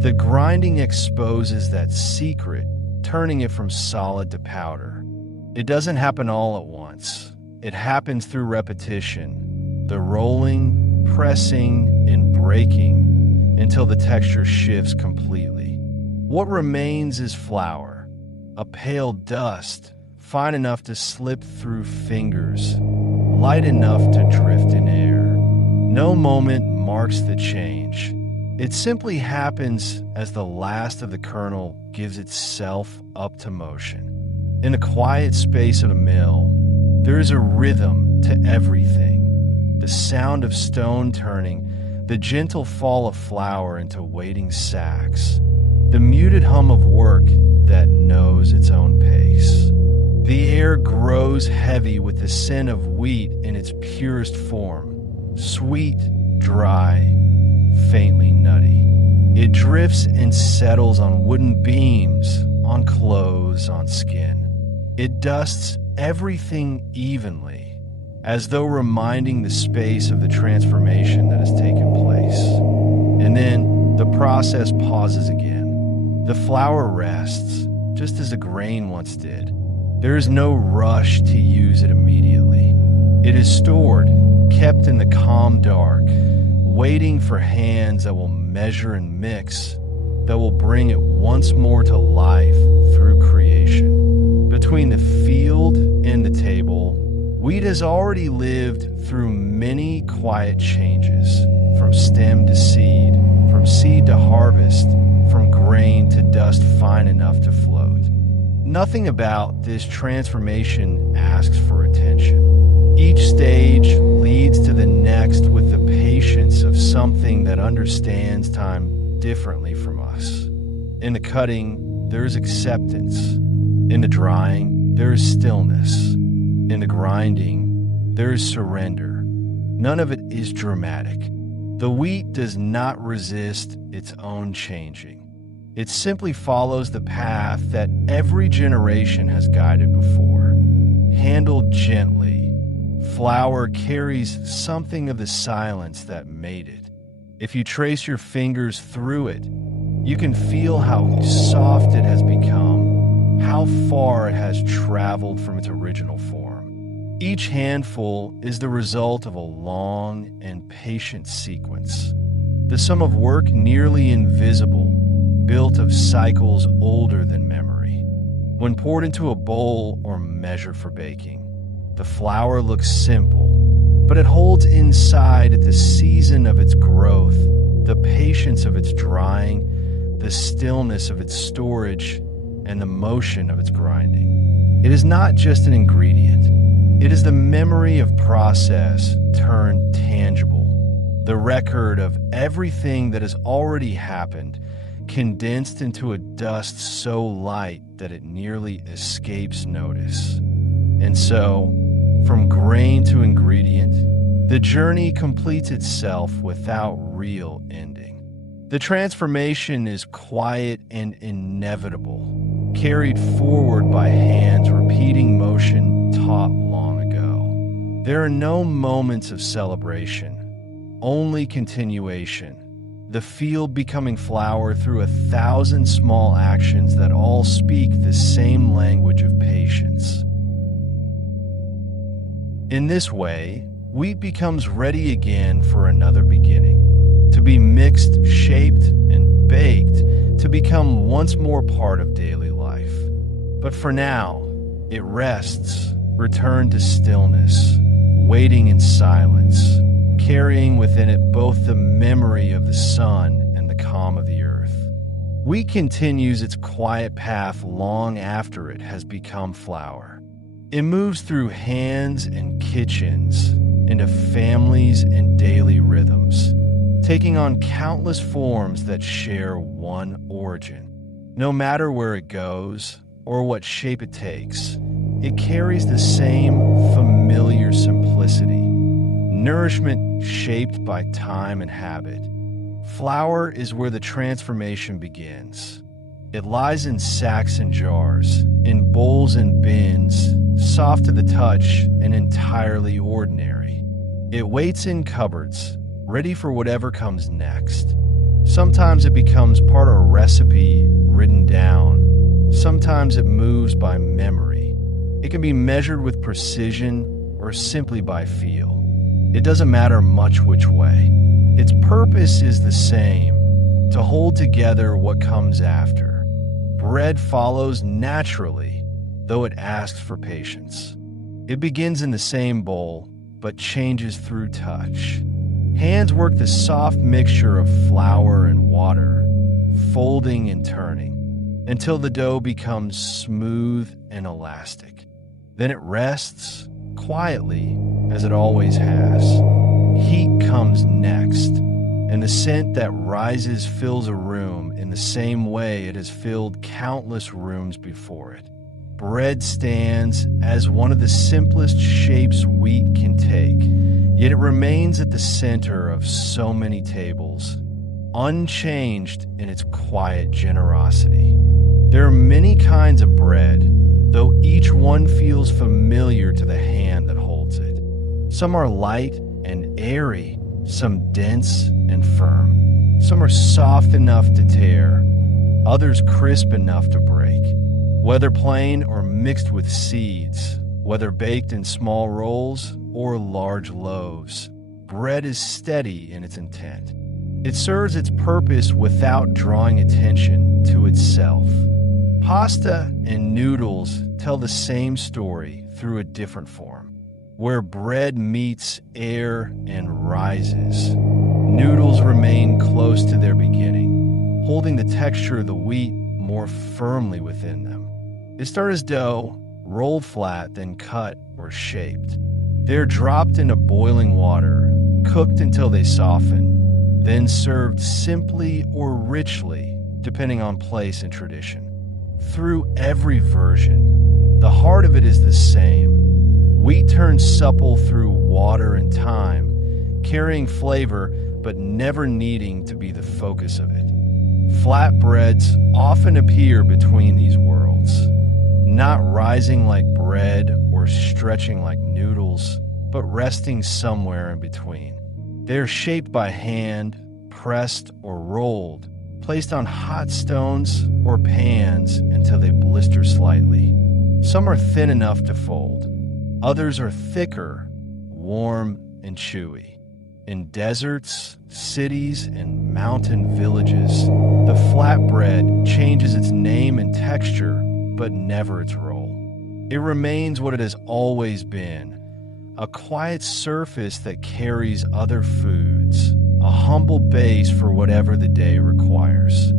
The grinding exposes that secret, turning it from solid to powder. It doesn't happen all at once. It happens through repetition, the rolling, pressing, and breaking until the texture shifts completely. What remains is flour. A pale dust, fine enough to slip through fingers, light enough to drift in air. No moment marks the change. It simply happens as the last of the kernel gives itself up to motion. In the quiet space of a mill, there is a rhythm to everything. The sound of stone turning, the gentle fall of flour into waiting sacks, the muted hum of work that knows its own pace. The air grows heavy with the scent of wheat in its purest form, sweet, dry, faintly nutty. It drifts and settles on wooden beams, on clothes, on skin. It dusts everything evenly, as though reminding the space of the transformation that has taken place. And then the process pauses again. The flour rests, just as the grain once did. There is no rush to use it immediately. It is stored, kept in the calm dark, waiting for hands that will measure and mix, that will bring it once more to life through creation. Between the field and the table, wheat has already lived through many quiet changes, from stem to seed, from seed to harvest, from grain to dust fine enough to float. Nothing about this transformation asks for attention. Each stage leads to the next with the patience of something that understands time differently from us. In the cutting, there is acceptance. In the drying, there is stillness. In the grinding, there is surrender. None of it is dramatic. The wheat does not resist its own changing. It simply follows the path that every generation has guided before. Handled gently, flour carries something of the silence that made it. If you trace your fingers through it, you can feel how soft it has become, how far it has traveled from its original form. Each handful is the result of a long and patient sequence, the sum of work nearly invisible, built of cycles older than memory. When poured into a bowl or measure for baking, the flour looks simple, but it holds inside at the season of its growth, the patience of its drying, the stillness of its storage, and the motion of its grinding. It is not just an ingredient. It is the memory of process turned tangible, the record of everything that has already happened, condensed into a dust so light that it nearly escapes notice. And so, from grain to ingredient, the journey completes itself without real ending. The transformation is quiet and inevitable, carried forward by hands repeating motion taught long ago. There are no moments of celebration, only continuation. The field becoming flour through 1,000 small actions that all speak the same language of patience. In this way, wheat becomes ready again for another beginning, to be mixed, shaped, and baked, to become once more part of daily life. But for now, it rests, returned to stillness, waiting in silence, carrying within it both the memory of the sun and the calm of the earth. Wheat continues its quiet path long after it has become flour. It moves through hands and kitchens, into families and daily rhythms, taking on countless forms that share one origin. No matter where it goes or what shape it takes, it carries the same familiar simplicity. Nourishment shaped by time and habit. Flour is where the transformation begins. It lies in sacks and jars, in bowls and bins, soft to the touch and entirely ordinary. It waits in cupboards, ready for whatever comes next. Sometimes it becomes part of a recipe written down. Sometimes it moves by memory. It can be measured with precision or simply by feel. It doesn't matter much which way. Its purpose is the same, to hold together what comes after. Bread follows naturally, though it asks for patience. It begins in the same bowl, but changes through touch. Hands work the soft mixture of flour and water, folding and turning, until the dough becomes smooth and elastic. Then it rests, quietly, as it always has. Heat comes next, and the scent that rises fills a room in the same way it has filled countless rooms before it. Bread stands as one of the simplest shapes wheat can take, yet it remains at the center of so many tables, unchanged in its quiet generosity. There are many kinds of bread, though each one feels familiar to the hand that holds it. Some are light and airy, some dense and firm. Some are soft enough to tear, others crisp enough to break. Whether plain or mixed with seeds, whether baked in small rolls or large loaves, bread is steady in its intent. It serves its purpose without drawing attention to itself. Pasta and noodles tell the same story through a different form. Where bread meets air and rises, noodles remain close to their beginning, holding the texture of the wheat more firmly within them. They start as dough, rolled flat, then cut or shaped. They are dropped into boiling water, cooked until they soften, then served simply or richly, depending on place and tradition. Through every version, the heart of it is the same. Wheat turns supple through water and time, carrying flavor but never needing to be the focus of it. Flatbreads often appear between these worlds, not rising like bread or stretching like noodles, but resting somewhere in between. They are shaped by hand, pressed or rolled, placed on hot stones or pans until they blister slightly. Some are thin enough to fold. Others are thicker, warm, and chewy. In deserts, cities, and mountain villages, the flatbread changes its name and texture, but never its role. It remains what it has always been, a quiet surface that carries other foods, a humble base for whatever the day requires.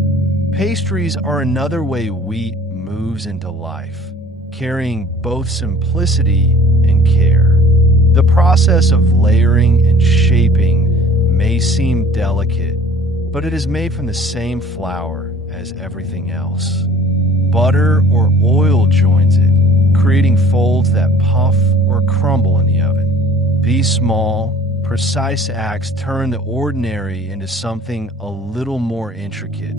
Pastries are another way wheat moves into life, carrying both simplicity and care. The process of layering and shaping may seem delicate, but it is made from the same flour as everything else. Butter or oil joins it, creating folds that puff or crumble in the oven. These small, precise acts turn the ordinary into something a little more intricate,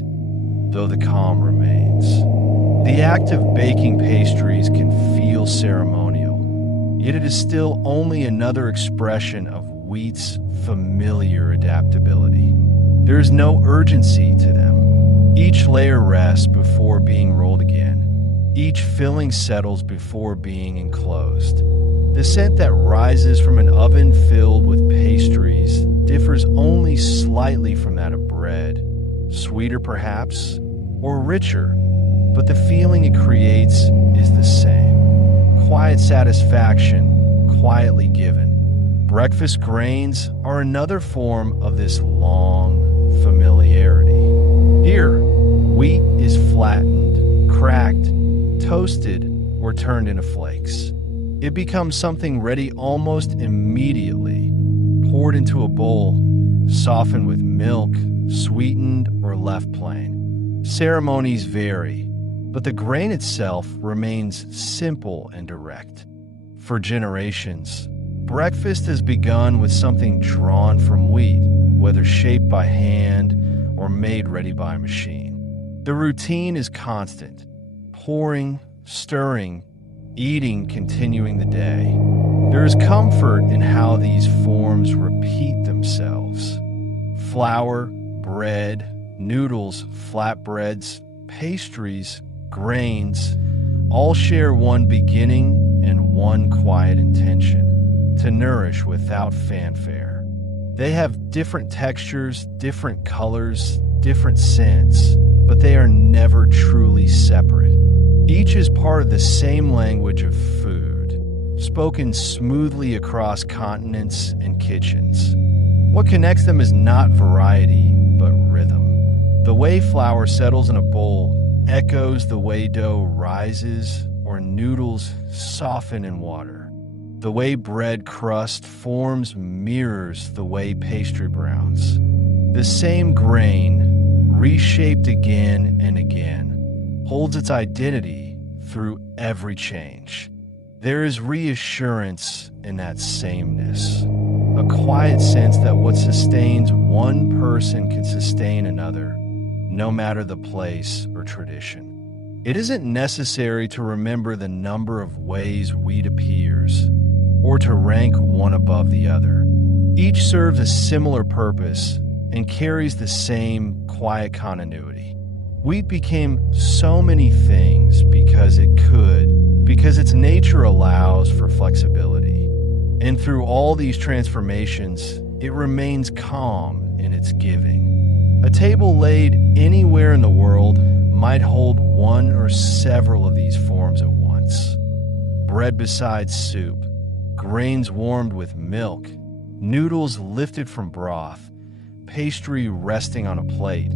though the calm remains. The act of baking pastries can feel ceremonial, yet it is still only another expression of wheat's familiar adaptability. There is no urgency to them. Each layer rests before being rolled again. Each filling settles before being enclosed. The scent that rises from an oven filled with pastries differs only slightly from that of bread, sweeter perhaps, or richer, but the feeling it creates is the same. Quiet satisfaction, quietly given. Breakfast grains are another form of this long familiarity. Here, wheat is flattened, cracked, toasted, or turned into flakes. It becomes something ready almost immediately, poured into a bowl, softened with milk, sweetened, or left plain. Ceremonies vary, but the grain itself remains simple and direct. For generations, breakfast has begun with something drawn from wheat, whether shaped by hand or made ready by machine. The routine is constant, pouring, stirring, eating, continuing the day. There is comfort in how these forms repeat themselves. Flour, bread, noodles, flatbreads, pastries, grains, all share one beginning and one quiet intention: to nourish without fanfare. They have different textures, different colors, different scents, but they are never truly separate. Each is part of the same language of food, spoken smoothly across continents and kitchens. What connects them is not variety, but rhythm. The way flour settles in a bowl echoes the way dough rises or noodles soften in water. The way bread crust forms mirrors the way pastry browns. The same grain, reshaped again and again, holds its identity through every change. There is reassurance in that sameness, a quiet sense that what sustains one person can sustain another, no matter the place or tradition. It isn't necessary to remember the number of ways wheat appears, or to rank one above the other. Each serves a similar purpose and carries the same quiet continuity. Wheat became so many things because it could, because its nature allows for flexibility. And through all these transformations, it remains calm in its giving. A table laid anywhere in the world might hold one or several of these forms at once. Bread beside soup, grains warmed with milk, noodles lifted from broth, pastry resting on a plate,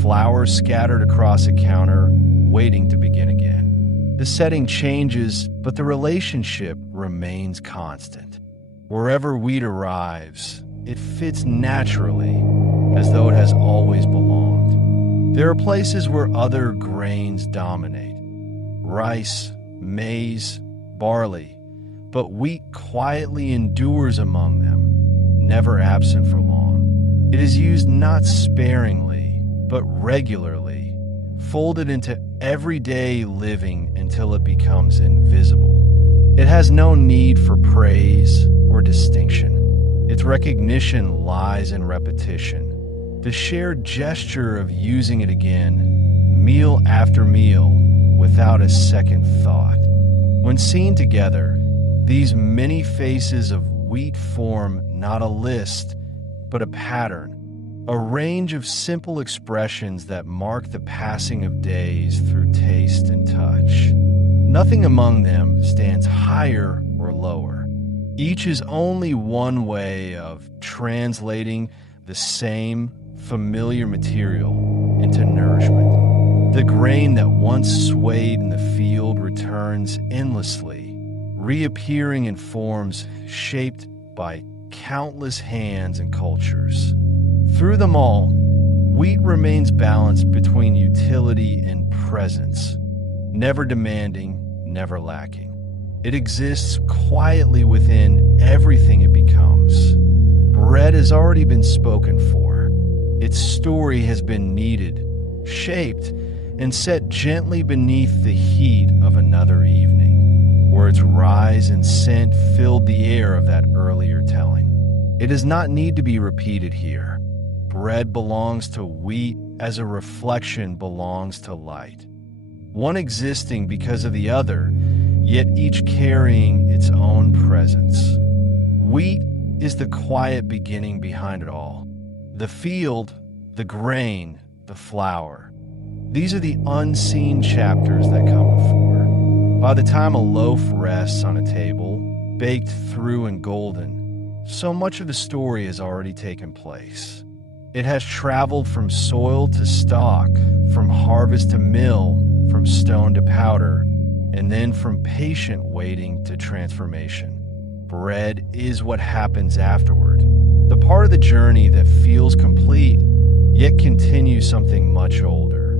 flour scattered across a counter, waiting to begin again. The setting changes, but the relationship remains constant. Wherever wheat arrives, it fits naturally, as though it has always belonged. There are places where other grains dominate: rice, maize, barley, but wheat quietly endures among them, never absent for long. It is used not sparingly, but regularly, folded into everyday living until it becomes invisible. It has no need for praise or distinction. Its recognition lies in repetition, the shared gesture of using it again, meal after meal, without a second thought. When seen together, these many faces of wheat form not a list, but a pattern a range of simple expressions that mark the passing of days through taste and touch. Nothing among them stands higher or lower. Each is only one way of translating the same familiar material into nourishment. The grain that once swayed in the field returns endlessly, reappearing in forms shaped by countless hands and cultures. Through them all, wheat remains balanced between utility and presence, never demanding, never lacking. It exists quietly within everything it becomes. Bread has already been spoken for. Its story has been kneaded, shaped, and set gently beneath the heat of another evening, where its rise and scent filled the air of that earlier telling. It does not need to be repeated here. Bread belongs to wheat as a reflection belongs to light. One existing because of the other, yet each carrying its own presence. Wheat is the quiet beginning behind it all. The field, the grain, the flower. These are the unseen chapters that come before. By the time a loaf rests on a table, baked through and golden, so much of the story has already taken place. It has traveled from soil to stalk, from harvest to mill, from stone to powder, and then from patient waiting to transformation. Bread is what happens afterward, the part of the journey that feels complete, yet continues something much older.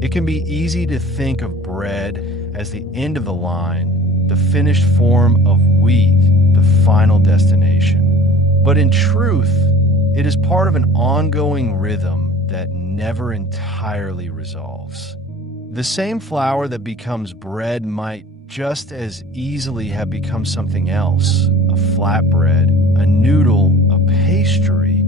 It can be easy to think of bread as the end of the line, the finished form of wheat, the final destination. But in truth, it is part of an ongoing rhythm that never entirely resolves. The same flour that becomes bread might just as easily have become something else, a flatbread, a noodle, a pastry,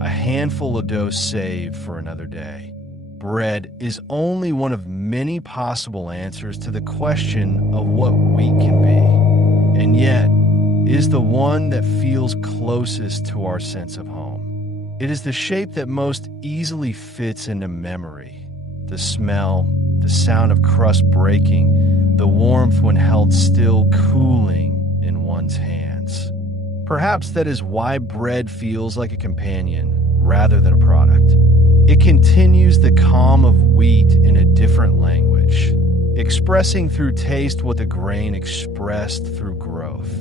a handful of dough saved for another day. Bread is only one of many possible answers to the question of what wheat can be, and yet is the one that feels closest to our sense of home. It is the shape that most easily fits into memory. The smell, the sound of crust breaking, the warmth when held still cooling in one's hands. Perhaps that is why bread feels like a companion rather than a product. It continues the calm of wheat in a different language, expressing through taste what the grain expressed through growth.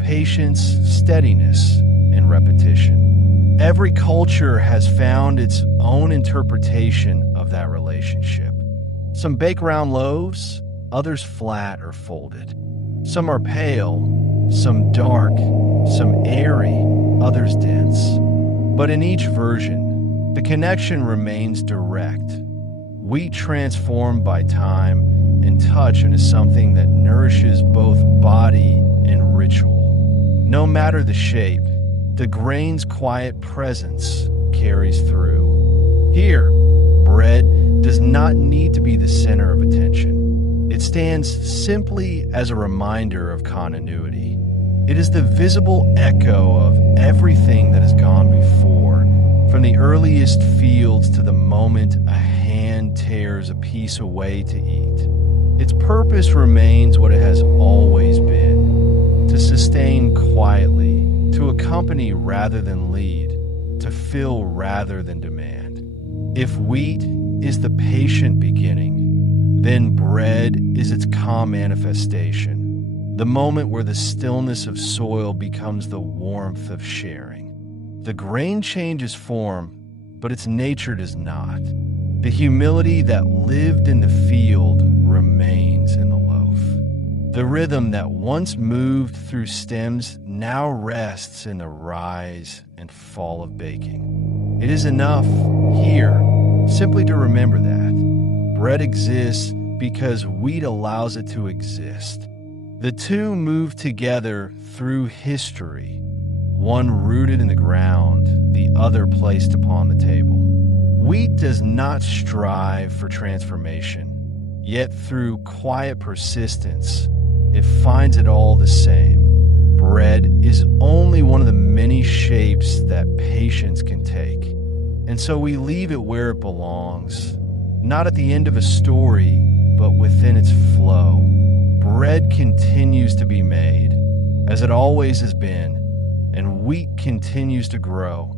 Patience, steadiness, and repetition. Every culture has found its own interpretation of that relationship. Some bake round loaves, others flat or folded. Some are pale, some dark, some airy, others dense. But in each version, the connection remains direct. Wheat transformed by time and touch into something that nourishes both body and ritual. No matter the shape, the grain's quiet presence carries through. Here, bread does not need to be the center of attention. It stands simply as a reminder of continuity. It is the visible echo of everything that has gone before, from the earliest fields to the moment a hand tears a piece away to eat. Its purpose remains what it has always been: to sustain quietly, to accompany rather than lead, to fill rather than demand. If wheat is the patient beginning, then bread is its calm manifestation, the moment where the stillness of soil becomes the warmth of sharing. The grain changes form, but its nature does not. The humility that lived in the field remains in the loaf. The rhythm that once moved through stems now rests in the rise and fall of baking. It is enough here simply to remember that bread exists because wheat allows it to exist. The two move together through history, one rooted in the ground, the other placed upon the table. Wheat does not strive for transformation, yet through quiet persistence, it finds it all the same. Bread is only one of the many shapes that patience can take. And so we leave it where it belongs, not at the end of a story, but within its flow. Bread continues to be made, as it always has been, and wheat continues to grow,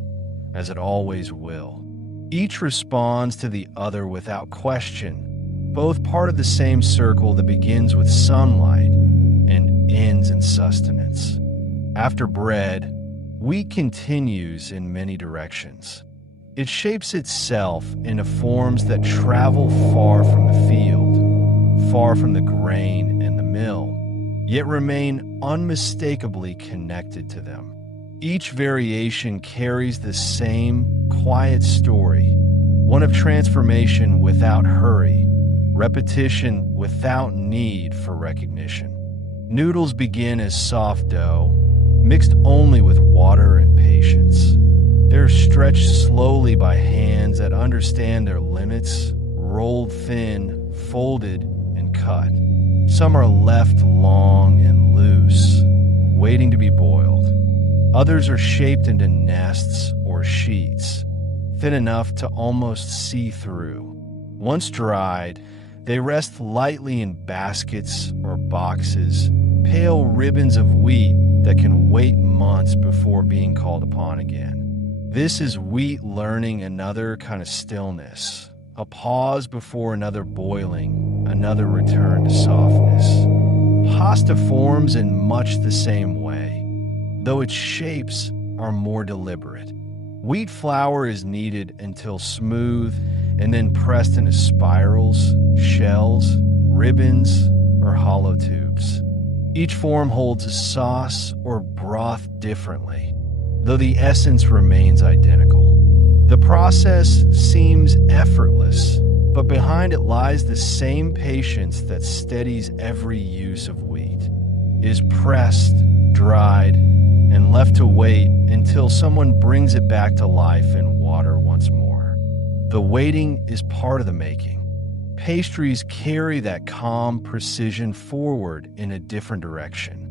as it always will. Each responds to the other without question, both part of the same circle that begins with sunlight and ends in sustenance. After bread, wheat continues in many directions. It shapes itself into forms that travel far from the field, far from the grain and the mill, yet remain unmistakably connected to them. Each variation carries the same quiet story, one of transformation without hurry, repetition without need for recognition. Noodles begin as soft dough, mixed only with water and patience. They're stretched slowly by hands that understand their limits, rolled thin, folded, and cut. Some are left long and loose, waiting to be boiled. Others are shaped into nests or sheets, thin enough to almost see through. Once dried, they rest lightly in baskets or boxes, pale ribbons of wheat that can wait months before being called upon again. This is wheat learning another kind of stillness, a pause before another boiling, another return to softness. Pasta forms in much the same way, though its shapes are more deliberate. Wheat flour is kneaded until smooth and then pressed into spirals, shells, ribbons, or hollow tubes. Each form holds a sauce or broth differently, though the essence remains identical. The process seems effortless, but behind it lies the same patience that steadies every use of wheat. It is pressed, dried, and left to wait until someone brings it back to life in water once more. The waiting is part of the making. Pastries carry that calm precision forward in a different direction.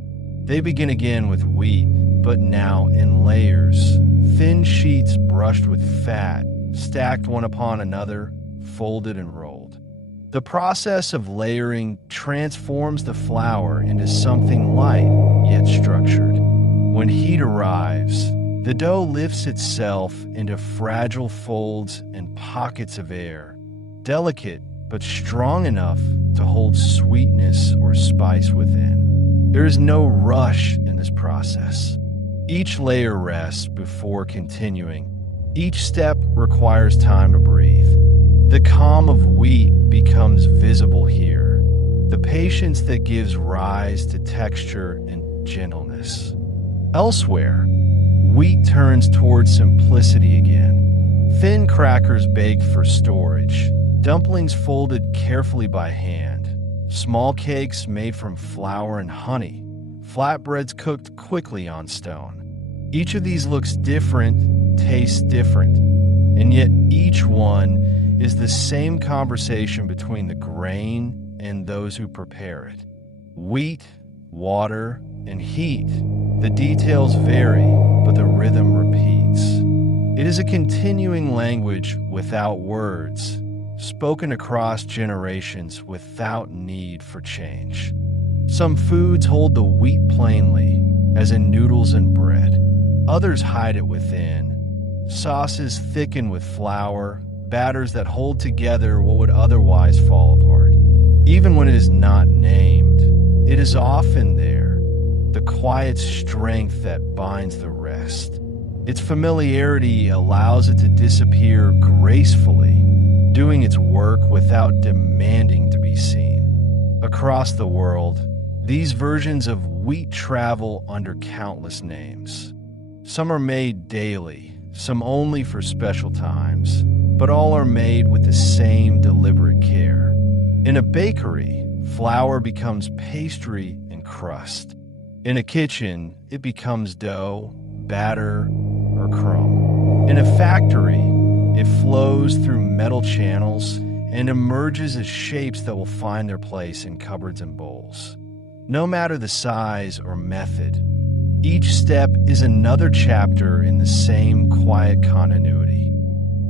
They begin again with wheat, but now in layers, thin sheets brushed with fat, stacked one upon another, folded and rolled. The process of layering transforms the flour into something light yet structured. When heat arrives, the dough lifts itself into fragile folds and pockets of air, delicate but strong enough to hold sweetness or spice within. There is no rush in this process. Each layer rests before continuing. Each step requires time to breathe. The calm of wheat becomes visible here, the patience that gives rise to texture and gentleness. Elsewhere, wheat turns towards simplicity again. Thin crackers baked for storage, dumplings folded carefully by hand, small cakes made from flour and honey, flatbreads cooked quickly on stone. Each of these looks different, tastes different, and yet each one is the same conversation between the grain and those who prepare it. Wheat, water, and heat. The details vary, but the rhythm repeats. It is a continuing language without words, spoken across generations without need for change. Some foods hold the wheat plainly, as in noodles and bread. Others hide it within. Sauces thicken with flour, batters that hold together what would otherwise fall apart. Even when it is not named, it is often there, the quiet strength that binds the rest. Its familiarity allows it to disappear gracefully, doing its work without demanding to be seen. Across the world, these versions of wheat travel under countless names. Some are made daily, some only for special times, but all are made with the same deliberate care. In a bakery, flour becomes pastry and crust. In a kitchen, it becomes dough, batter, or crumb. In a factory, it flows through metal channels and emerges as shapes that will find their place in cupboards and bowls. No matter the size or method, each step is another chapter in the same quiet continuity.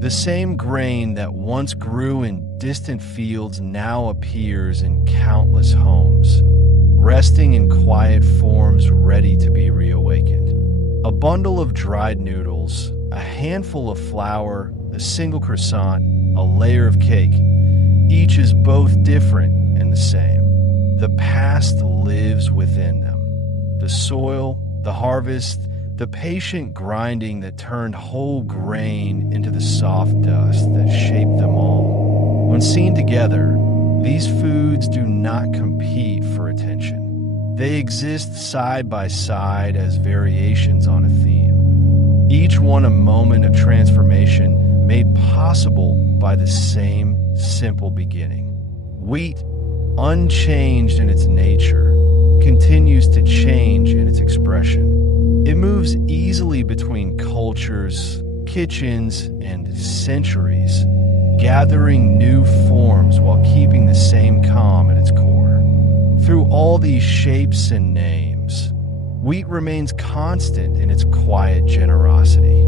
The same grain that once grew in distant fields now appears in countless homes, resting in quiet forms ready to be reawakened. A bundle of dried noodles, a handful of flour, a single croissant, a layer of cake. Each is both different and the same. The past lives within them. The soil, the harvest, the patient grinding that turned whole grain into the soft dust that shaped them all. When seen together, these foods do not compete for attention. They exist side by side as variations on a theme, each one a moment of transformation made possible by the same simple beginning. Wheat, unchanged in its nature, continues to change in its expression. It moves easily between cultures, kitchens, and centuries, gathering new forms while keeping the same calm at its core. Through all these shapes and names, wheat remains constant in its quiet generosity.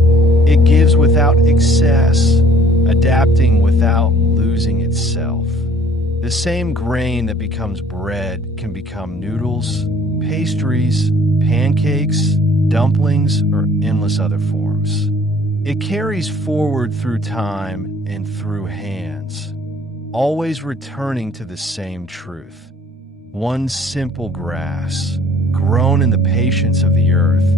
It gives without excess, adapting without losing itself. The same grain that becomes bread can become noodles, pastries, pancakes, dumplings, or endless other forms. It carries forward through time and through hands, always returning to the same truth. One simple grass, grown in the patience of the earth,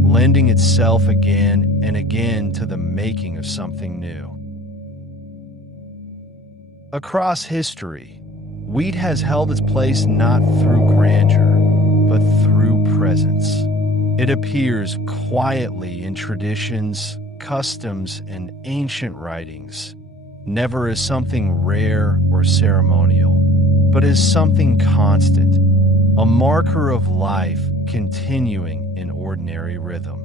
lending itself again and again to the making of something new. Across history, wheat has held its place not through grandeur, but through presence. It appears quietly in traditions, customs, and ancient writings, never as something rare or ceremonial, but as something constant, a marker of life continuing in ordinary rhythm.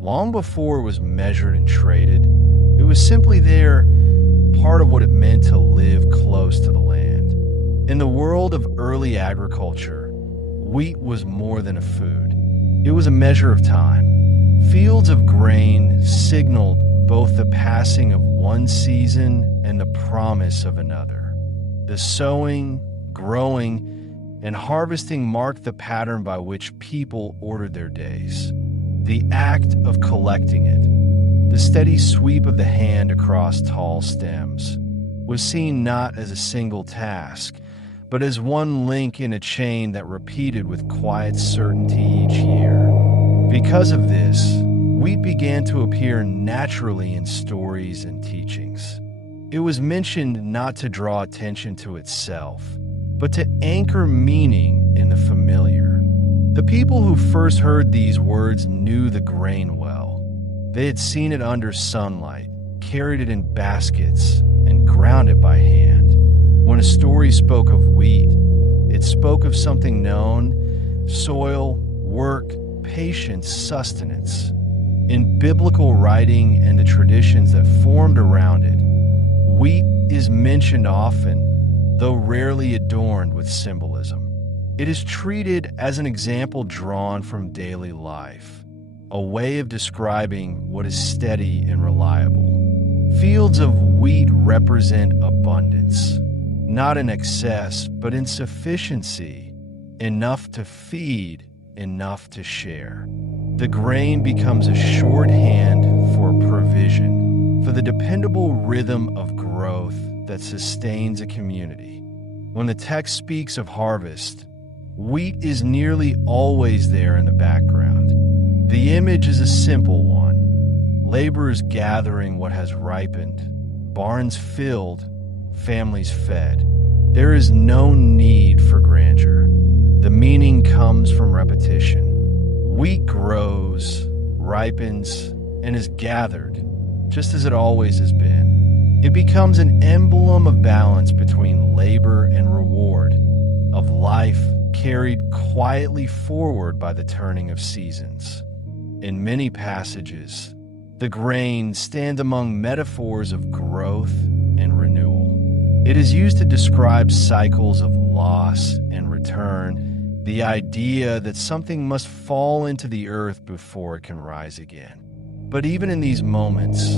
Long before it was measured and traded, it was simply there, part of what it meant to live close to the land. In the world of early agriculture, wheat was more than a food. It was a measure of time. Fields of grain signaled both the passing of one season and the promise of another. The sowing, growing, and harvesting marked the pattern by which people ordered their days. The act of collecting it, the steady sweep of the hand across tall stems, was seen not as a single task, but as one link in a chain that repeated with quiet certainty each year. Because of this, wheat began to appear naturally in stories and teachings. It was mentioned not to draw attention to itself, but to anchor meaning in the familiar. The people who first heard these words knew the grain well. They had seen it under sunlight, carried it in baskets, and ground it by hand. When a story spoke of wheat, it spoke of something known: soil, work, patience, sustenance. In biblical writing and the traditions that formed around it, wheat is mentioned often, though rarely adorned with symbolism. It is treated as an example drawn from daily life, a way of describing what is steady and reliable. Fields of wheat represent abundance, not in excess, but in sufficiency, enough to feed, enough to share. The grain becomes a shorthand for provision, for the dependable rhythm of growth that sustains a community. When the text speaks of harvest, wheat is nearly always there in the background. The image is a simple one: laborers gathering what has ripened, barns filled, families fed. There is no need for grandeur. The meaning comes from repetition. Wheat grows, ripens, and is gathered, just as it always has been. It becomes an emblem of balance between labor and reward, of life carried quietly forward by the turning of seasons. In many passages, the grain stands among metaphors of growth and renewal. It is used to describe cycles of loss and return, the idea that something must fall into the earth before it can rise again. But even in these moments,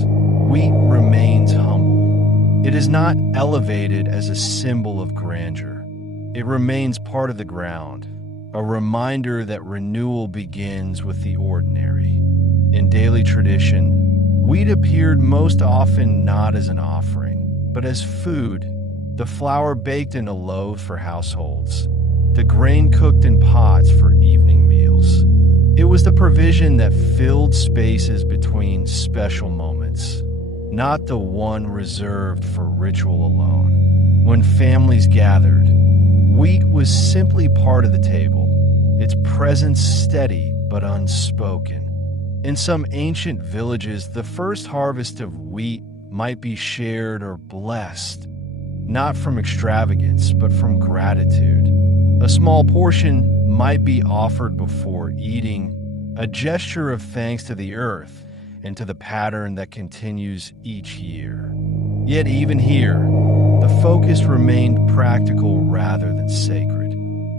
wheat remains humble. It is not elevated as a symbol of grandeur. It remains part of the ground, a reminder that renewal begins with the ordinary. In daily tradition, wheat appeared most often not as an offering, but as food, the flour baked into loaves for households, the grain cooked in pots for evening meals. It was the provision that filled spaces between special moments, not the one reserved for ritual alone. When families gathered, wheat was simply part of the table, its presence steady but unspoken. In some ancient villages, the first harvest of wheat might be shared or blessed, not from extravagance, but from gratitude. A small portion might be offered before eating, a gesture of thanks to the earth and to the pattern that continues each year. Yet even here, the focus remained practical rather than sacred.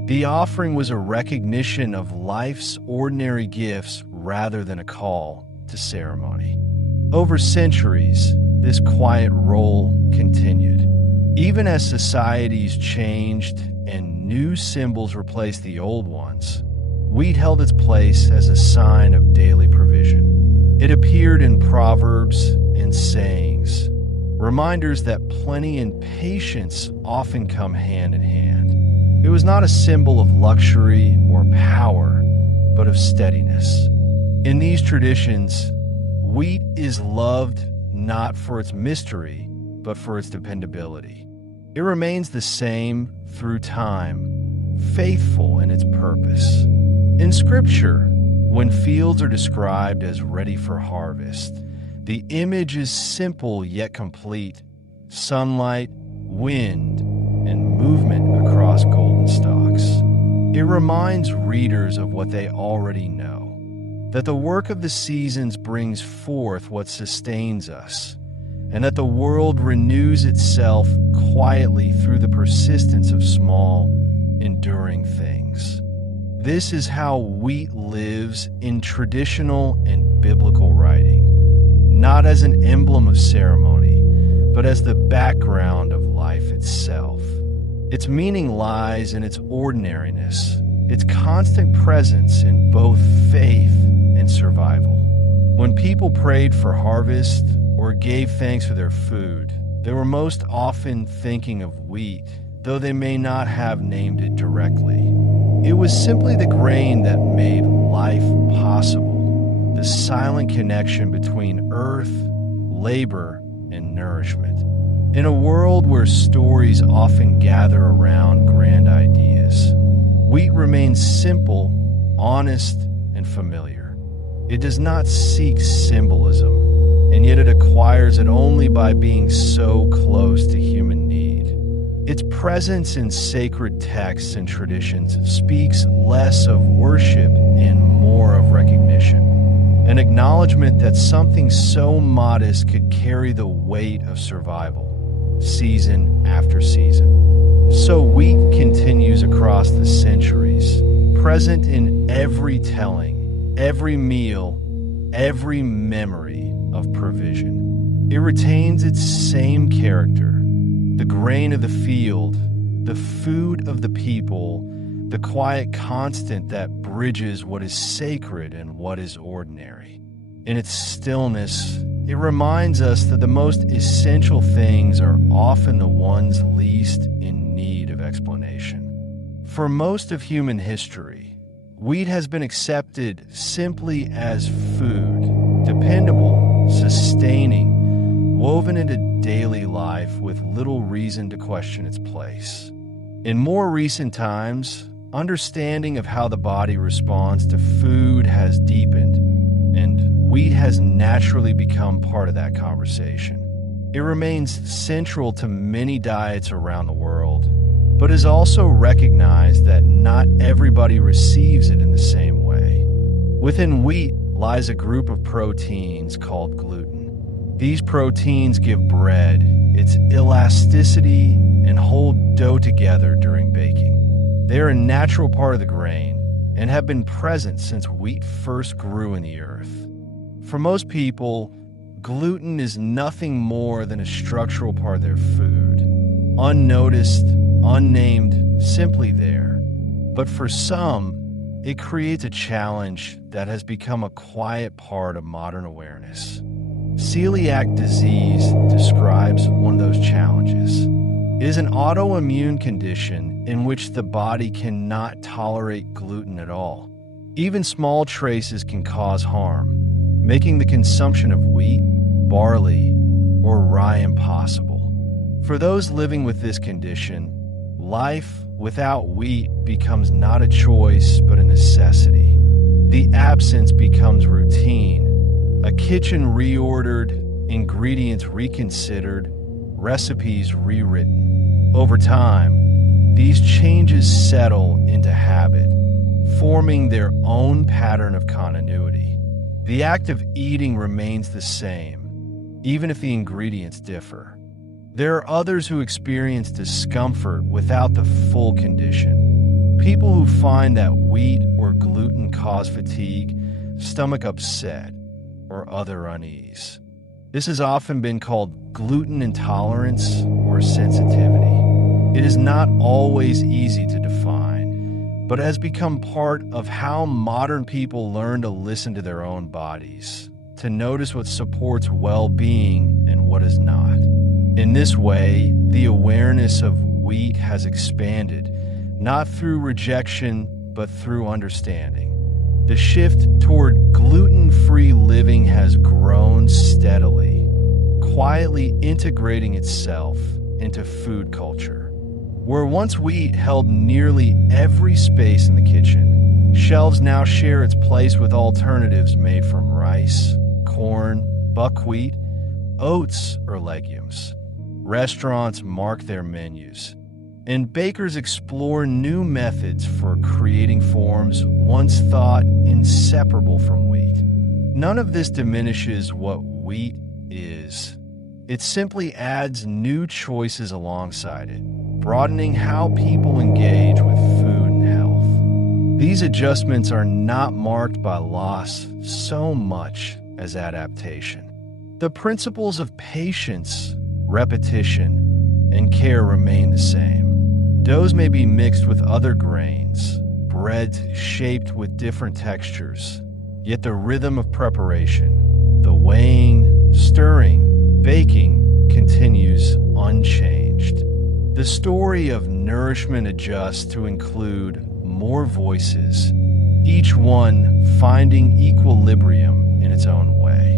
The offering was a recognition of life's ordinary gifts rather than a call to ceremony. Over centuries, this quiet role continued. Even as societies changed and new symbols replaced the old ones, wheat held its place as a sign of daily provision. It appeared in proverbs and sayings, reminders that plenty and patience often come hand in hand. It was not a symbol of luxury or power, but of steadiness. In these traditions, wheat is loved not for its mystery, but for its dependability. It remains the same through time, faithful in its purpose. In Scripture, when fields are described as ready for harvest, the image is simple yet complete: sunlight, wind, and movement across golden stalks. It reminds readers of what they already know, that the work of the seasons brings forth what sustains us, and that the world renews itself quietly through the persistence of small, enduring things. This is how wheat lives in traditional and biblical writing, not as an emblem of ceremony, but as the background of life itself. Its meaning lies in its ordinariness, its constant presence in both faith and survival. When people prayed for harvest or gave thanks for their food, they were most often thinking of wheat, though they may not have named it directly. It was simply the grain that made life possible, the silent connection between earth, labor, and nourishment. In a world where stories often gather around grand ideas, wheat remains simple, honest, and familiar. It does not seek symbolism, and yet it acquires it only by being so close to human need. Its presence in sacred texts and traditions speaks less of worship and more of recognition, an acknowledgement that something so modest could carry the weight of survival, season after season. So wheat continues across the centuries, present in every telling, every meal, every memory of provision. It retains its same character, the grain of the field, the food of the people, the quiet constant that bridges what is sacred and what is ordinary. In its stillness, it reminds us that the most essential things are often the ones least in need of explanation. For most of human history, wheat has been accepted simply as food, dependable, sustaining, woven into daily life with little reason to question its place. In more recent times, understanding of how the body responds to food has deepened, and wheat has naturally become part of that conversation. It remains central to many diets around the world, but is also recognized that not everybody receives it in the same way. Within wheat lies a group of proteins called gluten. These proteins give bread its elasticity and hold dough together during baking. They are a natural part of the grain and have been present since wheat first grew in the earth. For most people, gluten is nothing more than a structural part of their food, unnoticed, unnamed, simply there. But for some, it creates a challenge that has become a quiet part of modern awareness. Celiac disease describes one of those challenges. It is an autoimmune condition in which the body cannot tolerate gluten at all. Even small traces can cause harm, making the consumption of wheat, barley, or rye impossible. For those living with this condition, life without wheat becomes not a choice but a necessity. The absence becomes routine, a kitchen reordered, ingredients reconsidered, recipes rewritten. Over time, these changes settle into habit, forming their own pattern of continuity. The act of eating remains the same, even if the ingredients differ. There are others who experience discomfort without the full condition. People who find that wheat or gluten cause fatigue, stomach upset, or other unease. This has often been called gluten intolerance or sensitivity. It is not always easy to define, but has become part of how modern people learn to listen to their own bodies, to notice what supports well-being and what is not. In this way, the awareness of wheat has expanded, not through rejection, but through understanding. The shift toward gluten-free living has grown steadily, quietly integrating itself into food culture. Where once wheat held nearly every space in the kitchen, shelves now share its place with alternatives made from rice, corn, buckwheat, oats, or legumes. Restaurants mark their menus, and bakers explore new methods for creating forms once thought inseparable from wheat. None of this diminishes what wheat is. It simply adds new choices alongside it, broadening how people engage with food and health. These adjustments are not marked by loss so much as adaptation. The principles of patience, repetition, and care remain the same. Doughs may be mixed with other grains, breads shaped with different textures, yet the rhythm of preparation, the weighing, stirring, baking, continues unchanged. The story of nourishment adjusts to include more voices, each one finding equilibrium in its own way.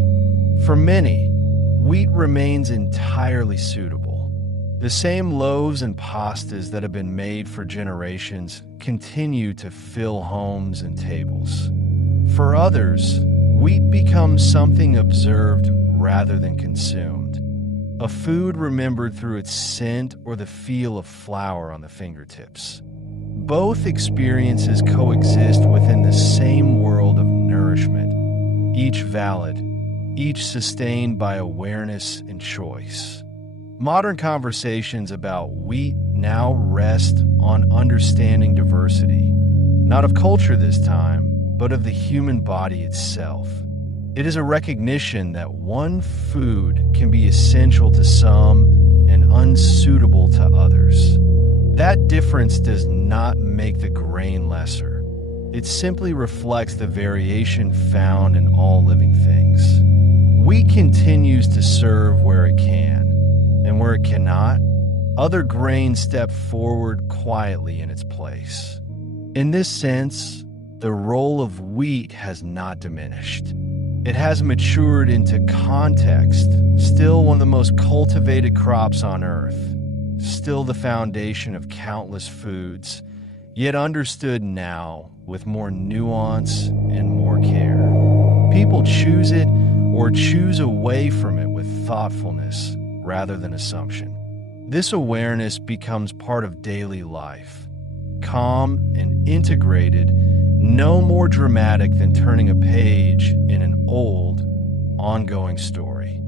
For many, wheat remains entirely suitable. The same loaves and pastas that have been made for generations continue to fill homes and tables. For others, wheat becomes something observed rather than consumed, a food remembered through its scent or the feel of flour on the fingertips. Both experiences coexist within the same world of nourishment, each valid, each sustained by awareness and choice. Modern conversations about wheat now rest on understanding diversity, not of culture this time, but of the human body itself. It is a recognition that one food can be essential to some and unsuitable to others. That difference does not make the grain lesser. It simply reflects the variation found in all living things. Wheat continues to serve where it can, and where it cannot, other grains step forward quietly in its place. In this sense, the role of wheat has not diminished. It has matured into context, still one of the most cultivated crops on earth, still the foundation of countless foods, yet understood now with more nuance and more care. People choose it or choose away from it with thoughtfulness rather than assumption. This awareness becomes part of daily life, calm and integrated, no more dramatic than turning a page in an old, ongoing story.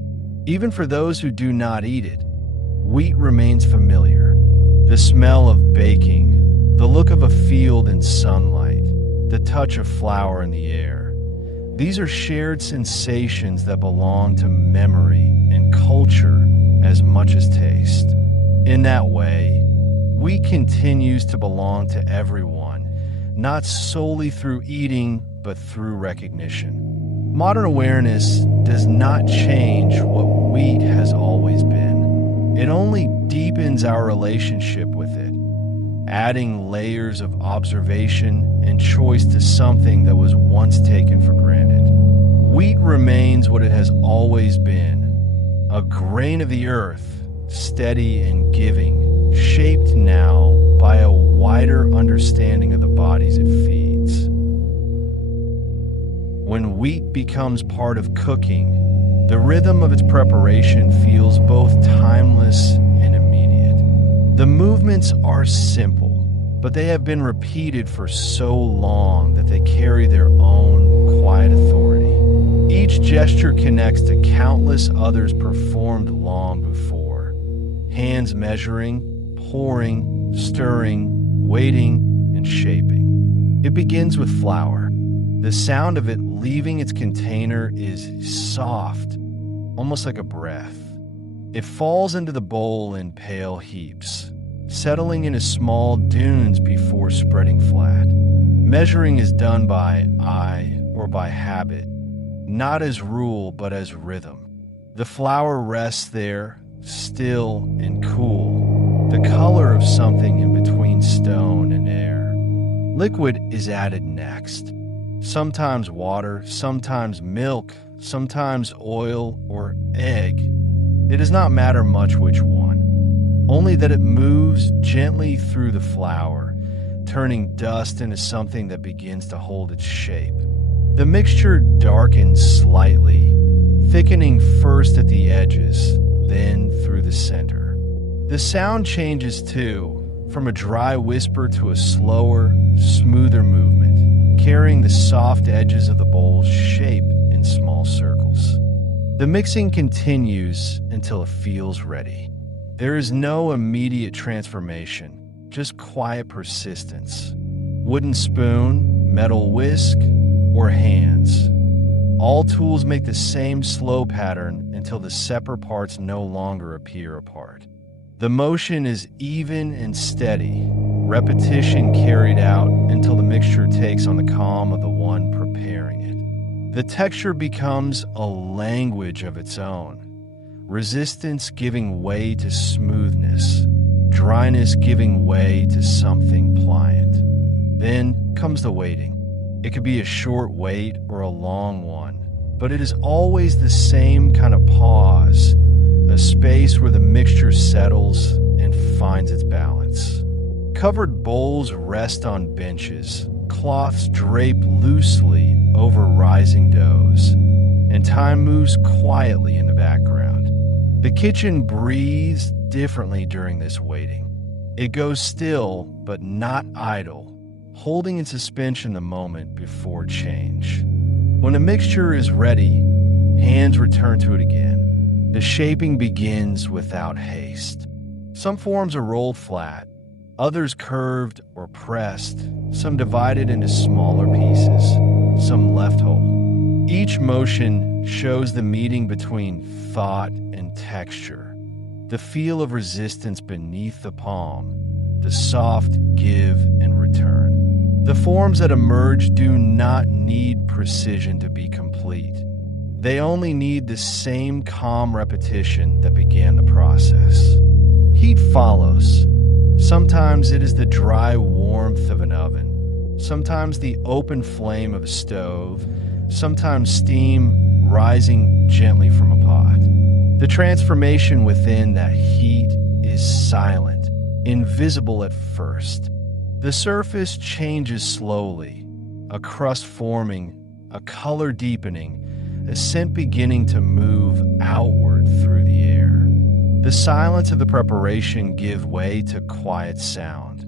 Even for those who do not eat it, wheat remains familiar. The smell of baking, the look of a field in sunlight, the touch of flour in the air. These are shared sensations that belong to memory and culture as much as taste. In that way, wheat continues to belong to everyone, not solely through eating, but through recognition. Modern awareness does not change what wheat has always been. It only deepens our relationship with it, adding layers of observation and choice to something that was once taken for granted. Wheat remains what it has always been, a grain of the earth, steady and giving, shaped now by a wider understanding of the bodies it feeds. When wheat becomes part of cooking, the rhythm of its preparation feels both timeless and immediate. The movements are simple, but they have been repeated for so long that they carry their own quiet authority. Each gesture connects to countless others performed long before. Hands measuring, pouring, stirring, waiting, and shaping. It begins with flour. The sound of it leaving its container is soft, almost like a breath. It falls into the bowl in pale heaps, settling into small dunes before spreading flat. Measuring is done by eye or by habit, not as rule but as rhythm. The flour rests there, still and cool, the color of something in between stone and air. Liquid is added next. Sometimes water, sometimes milk, sometimes oil or egg. It does not matter much which one, only that it moves gently through the flour, turning dust into something that begins to hold its shape. The mixture darkens slightly, thickening first at the edges, then through the center. The sound changes too, from a dry whisper to a slower, smoother movement, carrying the soft edges of the bowl's shape in small circles. The mixing continues until it feels ready. There is no immediate transformation, just quiet persistence. Wooden spoon, metal whisk, or hands. All tools make the same slow pattern until the separate parts no longer appear apart. The motion is even and steady, repetition carried out until the mixture takes on the calm of the one preparing it. The texture becomes a language of its own, resistance giving way to smoothness, dryness giving way to something pliant. Then comes the waiting. It could be a short wait or a long one, but it is always the same kind of pause, a space where the mixture settles and finds its balance. Covered bowls rest on benches, cloths drape loosely over rising doughs, and time moves quietly in the background. The kitchen breathes differently during this waiting. It goes still, but not idle, holding in suspension the moment before change. When a mixture is ready, hands return to it again. The shaping begins without haste. Some forms are rolled flat, others curved or pressed, some divided into smaller pieces, some left whole. Each motion shows the meeting between thought and texture, the feel of resistance beneath the palm, the soft give and return. The forms that emerge do not need precision to be complete. They only need the same calm repetition that began the process. Heat follows. Sometimes it is the dry warmth of an oven, sometimes the open flame of a stove, sometimes steam rising gently from a pot. The transformation within that heat is silent, invisible at first. The surface changes slowly, a crust forming, a color deepening, a scent beginning to move outward through the air. The silence of the preparation gives way to quiet sound,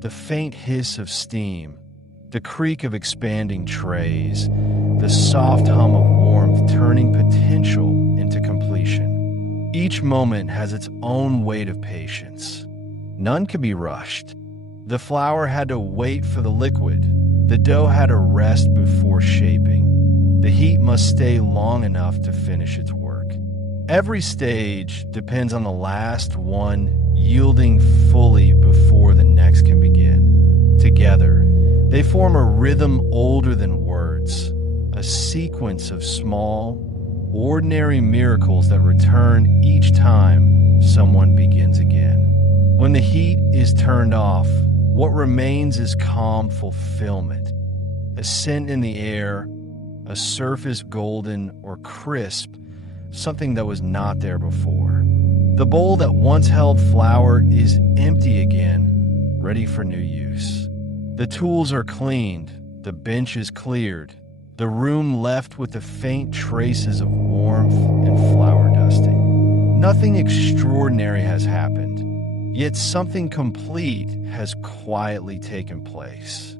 the faint hiss of steam, the creak of expanding trays, the soft hum of warmth turning potential into completion. Each moment has its own weight of patience. None can be rushed. The flour had to wait for the liquid. The dough had to rest before shaping. the heat must stay long enough to finish its work. Every stage depends on the last one yielding fully before the next can begin. Together, they form a rhythm older than words, a sequence of small, ordinary miracles that return each time someone begins again. When the heat is turned off, what remains is calm fulfillment, a scent in the air, a surface golden or crisp, something that was not there before. The bowl that once held flour is empty again, ready for new use. The tools are cleaned, the bench is cleared, the room left with the faint traces of warmth and flour dusting. Nothing extraordinary has happened, yet something complete has quietly taken place.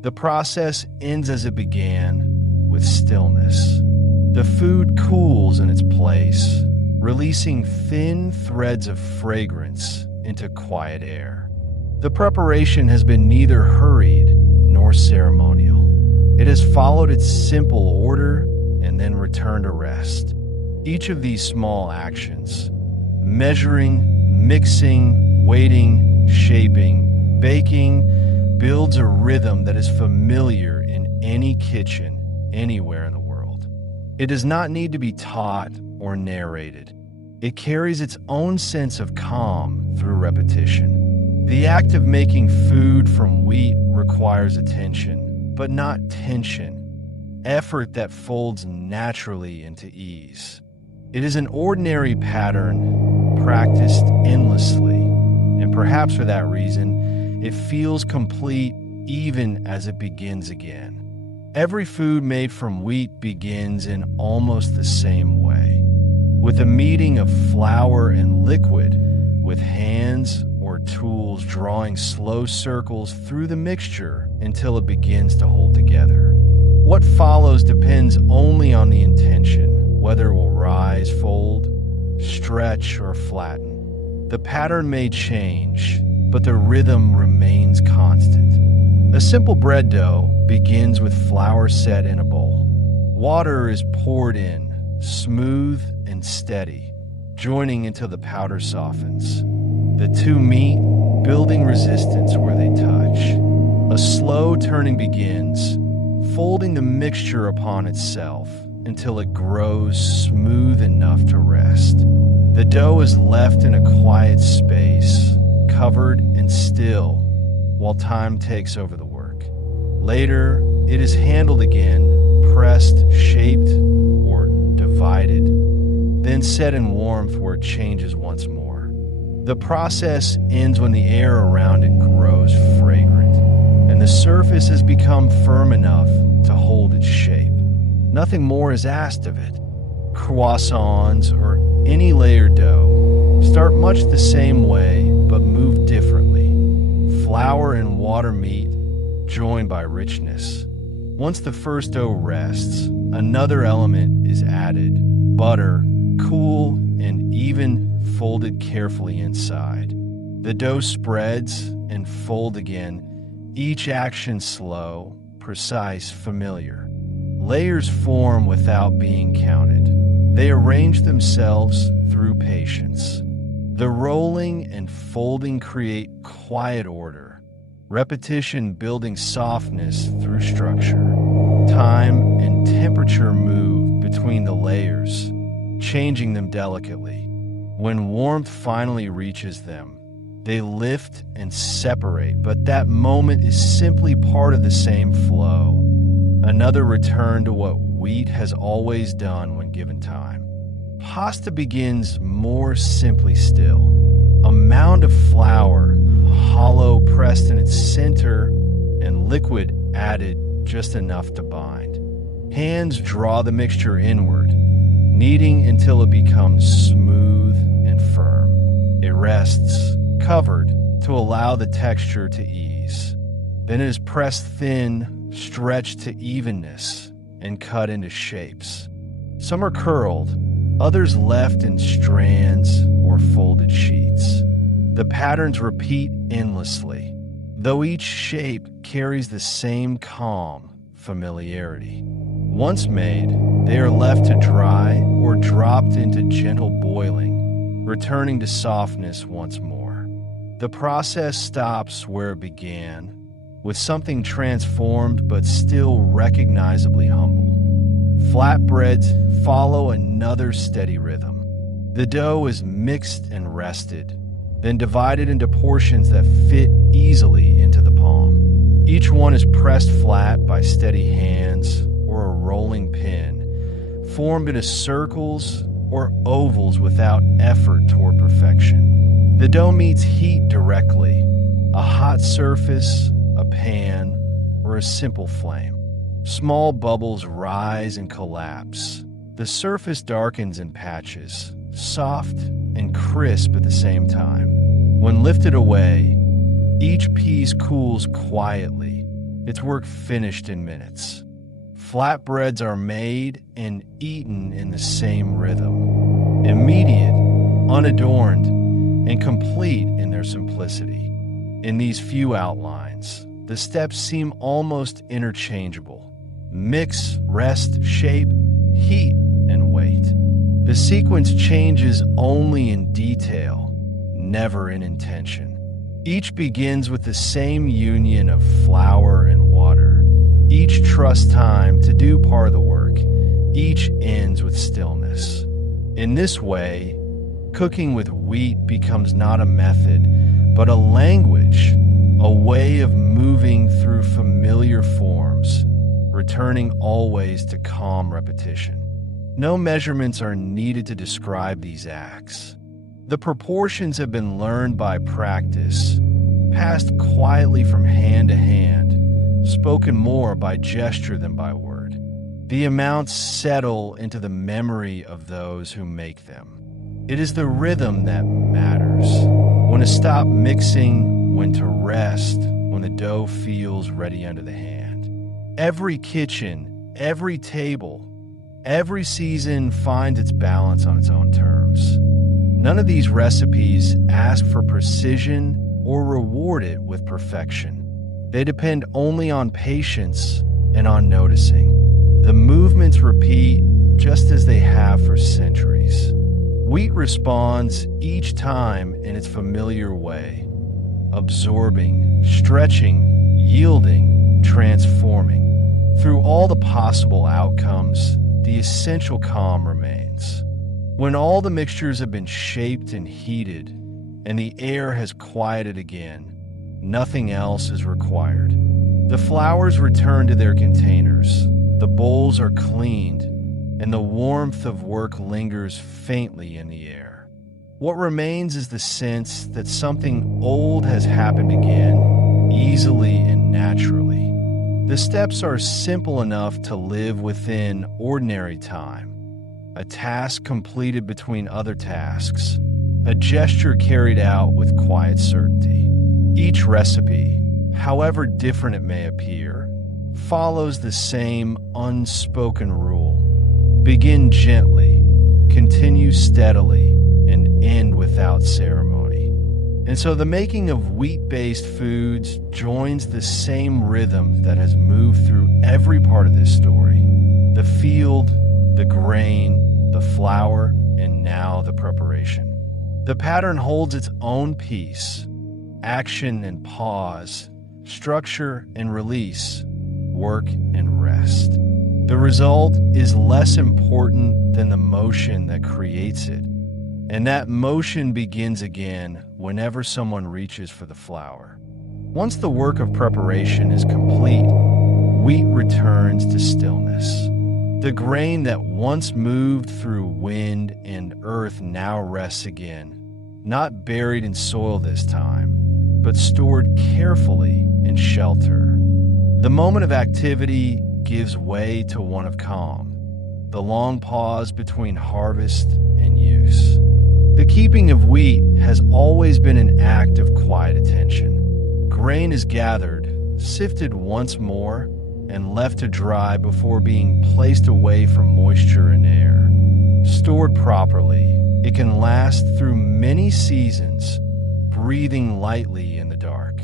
The process ends as it began, with stillness. The food cools in its place, releasing thin threads of fragrance into quiet air. The preparation has been neither hurried nor ceremonial. It has followed its simple order and then returned to rest. Each of these small actions, measuring, mixing, waiting, shaping, baking, builds a rhythm that is familiar in any kitchen anywhere in the world. It does not need to be taught or narrated. It carries its own sense of calm through repetition. The act of making food from wheat requires attention, but not tension, effort that folds naturally into ease. It is an ordinary pattern practiced endlessly, and perhaps for that reason, it feels complete even as it begins again. Every food made from wheat begins in almost the same way, with a meeting of flour and liquid, with hands or tools drawing slow circles through the mixture until it begins to hold together. What follows depends only on the intention, whether it will rise, fold, stretch, or flatten. The pattern may change, but the rhythm remains constant. A simple bread dough begins with flour set in a bowl. Water is poured in, smooth and steady, joining until the powder softens. The two meet, building resistance where they touch. A slow turning begins, folding the mixture upon itself until it grows smooth enough to rest. The dough is left in a quiet space, covered and still, while time takes over the work. Later, it is handled again, pressed, shaped, or divided, then set in warmth where it changes once more. The process ends when the air around it grows fragrant, and the surface has become firm enough to hold its shape. Nothing more is asked of it. Croissants or any layered dough start much the same way but move differently. Flour and water meet, joined by richness. Once the first dough rests, another element is added, butter, cool and even, folded carefully inside. The dough spreads and fold again, each action slow, precise, familiar. Layers form without being counted. They arrange themselves through patience. The rolling and folding create quiet order, repetition building softness through structure. Time and temperature move between the layers, changing them delicately. When warmth finally reaches them, they lift and separate, but that moment is simply part of the same flow. Another return to what wheat has always done when given time. Pasta begins more simply still. A mound of flour, hollow pressed in its center, and liquid added just enough to bind. Hands draw the mixture inward, kneading until it becomes smooth and firm. It rests, covered, to allow the texture to ease. Then it is pressed thin, stretched to evenness, and cut into shapes. Some are curled, others left in strands or folded sheets. The patterns repeat endlessly, though each shape carries the same calm familiarity. Once made, they are left to dry or dropped into gentle boiling, returning to softness once more. The process stops where it began, with something transformed but still recognizably humble. Flatbreads follow another steady rhythm. The dough is mixed and rested, then divided into portions that fit easily into the palm. Each one is pressed flat by steady hands or a rolling pin, formed into circles or ovals without effort toward perfection. The dough meets heat directly, a hot surface, a pan, or a simple flame. Small bubbles rise and collapse. The surface darkens in patches, soft and crisp at the same time. When lifted away, each piece cools quietly, its work finished in minutes. Flatbreads are made and eaten in the same rhythm, immediate, unadorned, and complete in their simplicity. In these few outlines, the steps seem almost interchangeable. Mix, rest, shape, heat, and weight. The sequence changes only in detail, never in intention. Each begins with the same union of flour and water. Each trusts time to do part of the work. Each ends with stillness. In this way, cooking with wheat becomes not a method, but a language, a way of moving through familiar forms, returning always to calm repetition. No measurements are needed to describe these acts. The proportions have been learned by practice, passed quietly from hand to hand, spoken more by gesture than by word. The amounts settle into the memory of those who make them. It is the rhythm that matters. When to stop mixing, when to rest, when the dough feels ready under the hand. Every kitchen, every table, every season finds its balance on its own terms. None of these recipes ask for precision or reward it with perfection. They depend only on patience and on noticing. The movements repeat just as they have for centuries. Wheat responds each time in its familiar way, absorbing, stretching, yielding, transforming. Through all the possible outcomes, the essential calm remains. When all the mixtures have been shaped and heated, and the air has quieted again, nothing else is required. The flours return to their containers, the bowls are cleaned, and the warmth of work lingers faintly in the air. What remains is the sense that something old has happened again, easily and naturally. The steps are simple enough to live within ordinary time, a task completed between other tasks, a gesture carried out with quiet certainty. Each recipe, however different it may appear, follows the same unspoken rule. Begin gently, continue steadily, and end without ceremony. And so the making of wheat-based foods joins the same rhythm that has moved through every part of this story. The field, the grain, the flour, and now the preparation. The pattern holds its own piece, action and pause, structure and release, work and rest. The result is less important than the motion that creates it, and that motion begins again whenever someone reaches for the flour. Once the work of preparation is complete, wheat returns to stillness. The grain that once moved through wind and earth now rests again, not buried in soil this time, but stored carefully in shelter. The moment of activity gives way to one of calm, the long pause between harvest and use. The keeping of wheat has always been an act of quiet attention. Grain is gathered, sifted once more, and left to dry before being placed away from moisture and air. Stored properly, it can last through many seasons, breathing lightly in the dark.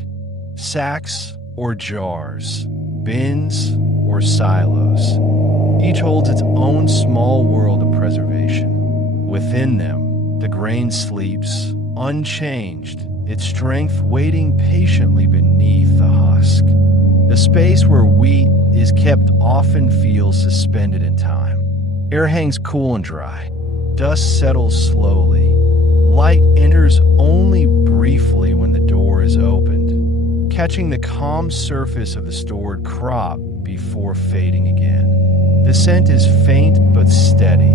Sacks or jars, bins or silos, Each holds its own small world of preservation. Within them, the grain sleeps, unchanged, its strength waiting patiently beneath the husk. The space where wheat is kept often feels suspended in time. Air hangs cool and dry. Dust settles slowly. Light enters only briefly when the door is opened, catching the calm surface of the stored crop before fading again. The scent is faint but steady,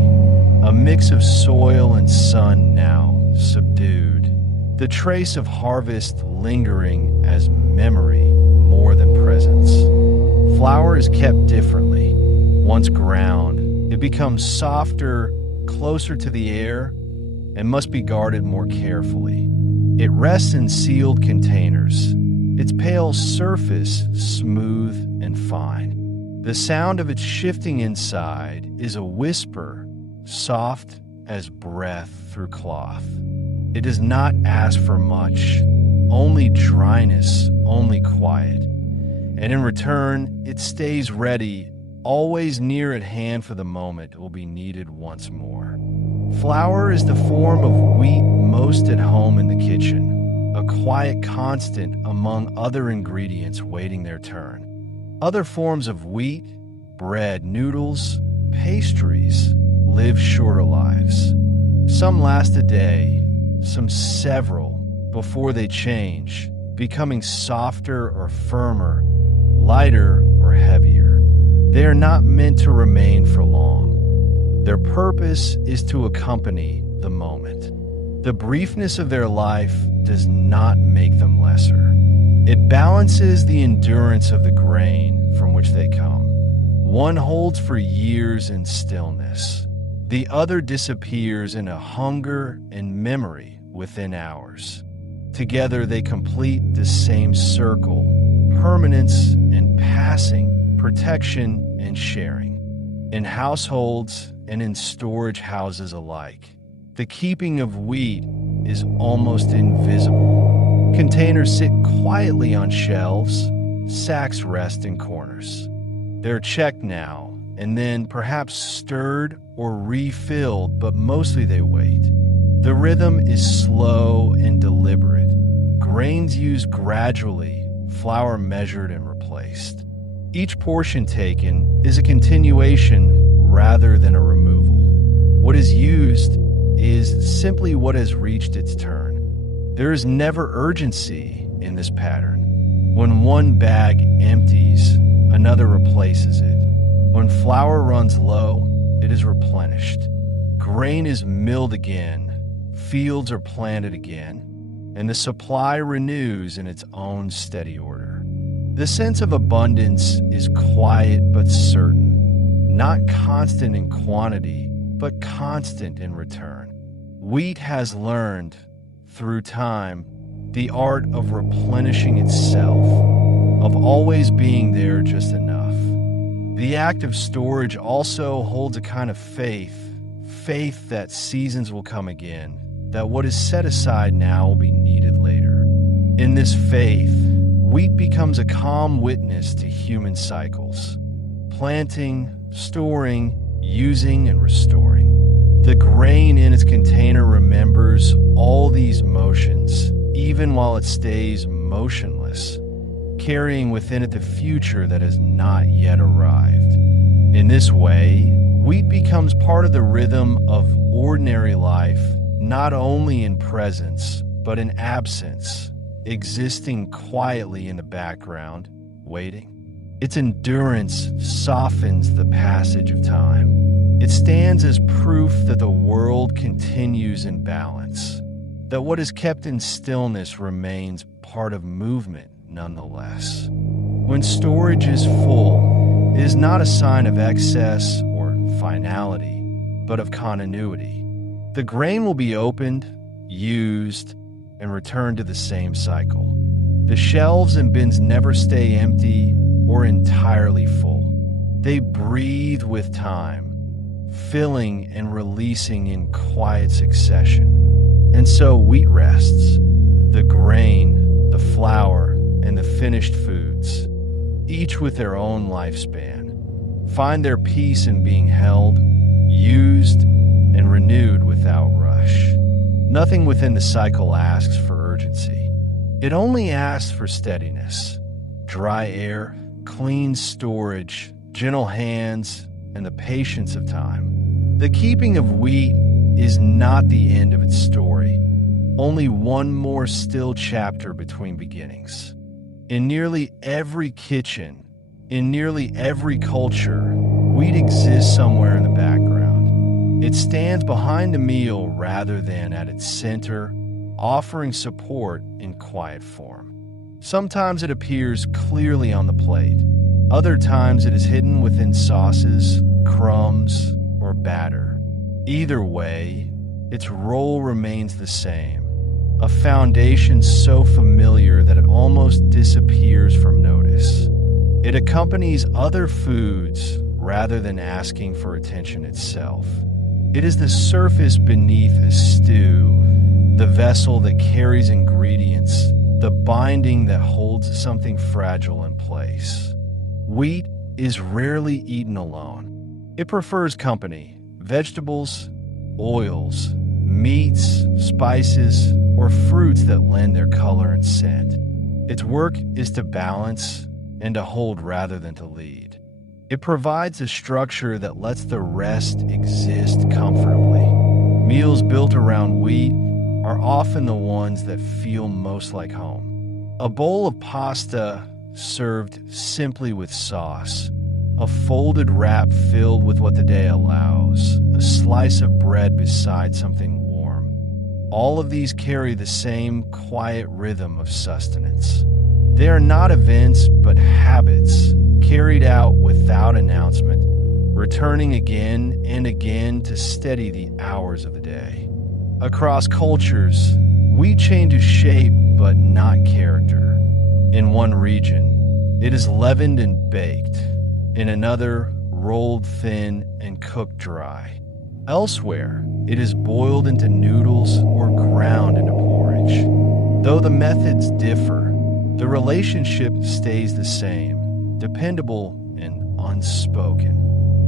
a mix of soil and sun now subdued, the trace of harvest lingering as memory more than presence. Flour is kept differently. Once ground, it becomes softer, closer to the air, and must be guarded more carefully. It rests in sealed containers, its pale surface smooth and fine. The sound of its shifting inside is a whisper, soft as breath through cloth. It does not ask for much, only dryness, only quiet. And in return, it stays ready, always near at hand for the moment it will be needed once more. Flour is the form of wheat most at home in the kitchen, a quiet constant among other ingredients waiting their turn. Other forms of wheat, bread, noodles, pastries live shorter lives. Some last a day, some several, before they change, becoming softer or firmer, lighter or heavier. They are not meant to remain for long. Their purpose is to accompany the moment. The briefness of their life does not make them lesser. It balances the endurance of the grain from which they come. One holds for years in stillness. The other disappears in a hunger and memory within hours. Together they complete the same circle, permanence and passing, protection and sharing. In households and in storage houses alike, the keeping of wheat is almost invisible. Containers sit quietly on shelves, sacks rest in corners. They're checked now and then perhaps stirred or refilled, but mostly they wait. The rhythm is slow and deliberate. Grains used gradually, flour measured and replaced. Each portion taken is a continuation rather than a removal. What is used is simply what has reached its turn. There is never urgency in this pattern. When one bag empties, another replaces it. When flour runs low, it is replenished. Grain is milled again, fields are planted again, and the supply renews in its own steady order. The sense of abundance is quiet but certain, not constant in quantity, but constant in return. Wheat has learned, through time, the art of replenishing itself, of always being there just enough. The act of storage also holds a kind of faith that seasons will come again, that what is set aside now will be needed later. In this faith, wheat becomes a calm witness to human cycles, planting, storing, using, and restoring. The grain in its container remembers all these motions, even while it stays motionless, carrying within it the future that has not yet arrived. In this way, wheat becomes part of the rhythm of ordinary life, not only in presence, but in absence, existing quietly in the background, waiting. Its endurance softens the passage of time. It stands as proof that the world continues in balance, that what is kept in stillness remains part of movement nonetheless. When storage is full, it is not a sign of excess or finality, but of continuity. The grain will be opened, used, and returned to the same cycle. The shelves and bins never stay empty or entirely full. They breathe with time, filling and releasing in quiet succession. And so wheat rests, the grain, the flour, and the finished foods, each with their own lifespan, find their peace in being held, used, and renewed without rush. Nothing within the cycle asks for urgency. It only asks for steadiness, dry air, clean storage, gentle hands, and the patience of time. The keeping of wheat is not the end of its story, only one more still chapter between beginnings. In nearly every kitchen, in nearly every culture, wheat exists somewhere in the background. It stands behind the meal rather than at its center, offering support in quiet form. Sometimes it appears clearly on the plate. Other times it is hidden within sauces, crumbs, or batter. Either way, its role remains the same. A foundation so familiar that it almost disappears from notice. It accompanies other foods rather than asking for attention itself. It is the surface beneath a stew, the vessel that carries ingredients, the binding that holds something fragile in place. Wheat is rarely eaten alone. It prefers company, vegetables, oils, meats, spices, or fruits that lend their color and scent. Its work is to balance and to hold rather than to lead. It provides a structure that lets the rest exist comfortably. Meals built around wheat are often the ones that feel most like home. A bowl of pasta served simply with sauce, a folded wrap filled with what the day allows, a slice of bread beside something warm. All of these carry the same quiet rhythm of sustenance. They are not events, but habits, carried out without announcement, returning again and again to steady the hours of the day. Across cultures, wheat changes shape, but not character. In one region, it is leavened and baked. In another, rolled thin and cooked dry. Elsewhere, it is boiled into noodles or ground into porridge. Though the methods differ, the relationship stays the same, dependable and unspoken.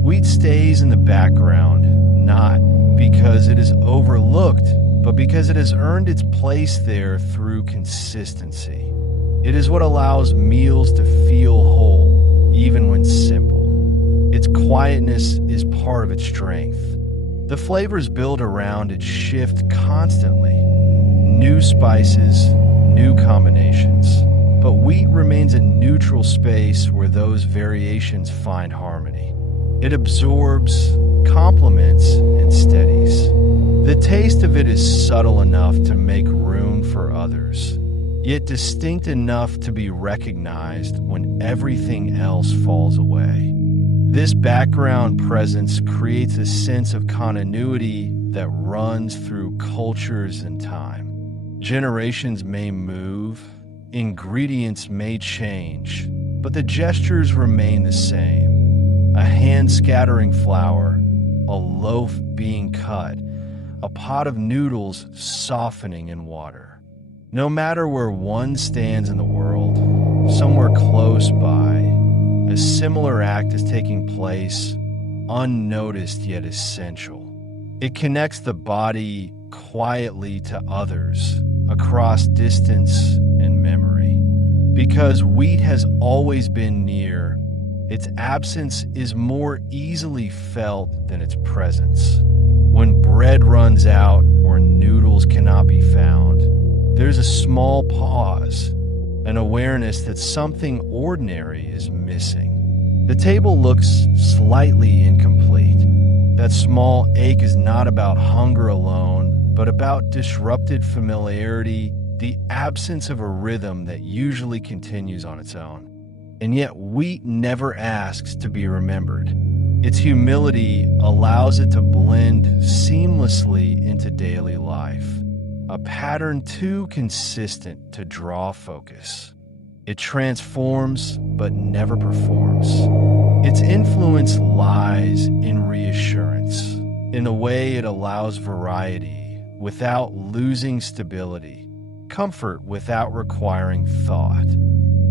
Wheat stays in the background, not because it is overlooked, but because it has earned its place there through consistency. It is what allows meals to feel whole, even when simple. Its quietness is part of its strength. The flavors built around it shift constantly. New spices, new combinations. But wheat remains a neutral space where those variations find harmony. It absorbs, complements, and steadies. The taste of it is subtle enough to make room for others, yet distinct enough to be recognized when everything else falls away. This background presence creates a sense of continuity that runs through cultures and time. Generations may move, ingredients may change, but the gestures remain the same. A hand scattering flour, a loaf being cut, a pot of noodles softening in water. No matter where one stands in the world, somewhere close by, a similar act is taking place, unnoticed yet essential. It connects the body quietly to others across distance and memory. Because wheat has always been near, its absence is more easily felt than its presence. When bread runs out or noodles cannot be found, there's a small pause, an awareness that something ordinary is missing. The table looks slightly incomplete. That small ache is not about hunger alone, but about disrupted familiarity, the absence of a rhythm that usually continues on its own. And yet wheat never asks to be remembered. Its humility allows it to blend seamlessly into daily life, a pattern too consistent to draw focus. It transforms, but never performs. Its influence lies in reassurance. In a way, it allows variety without losing stability, comfort without requiring thought.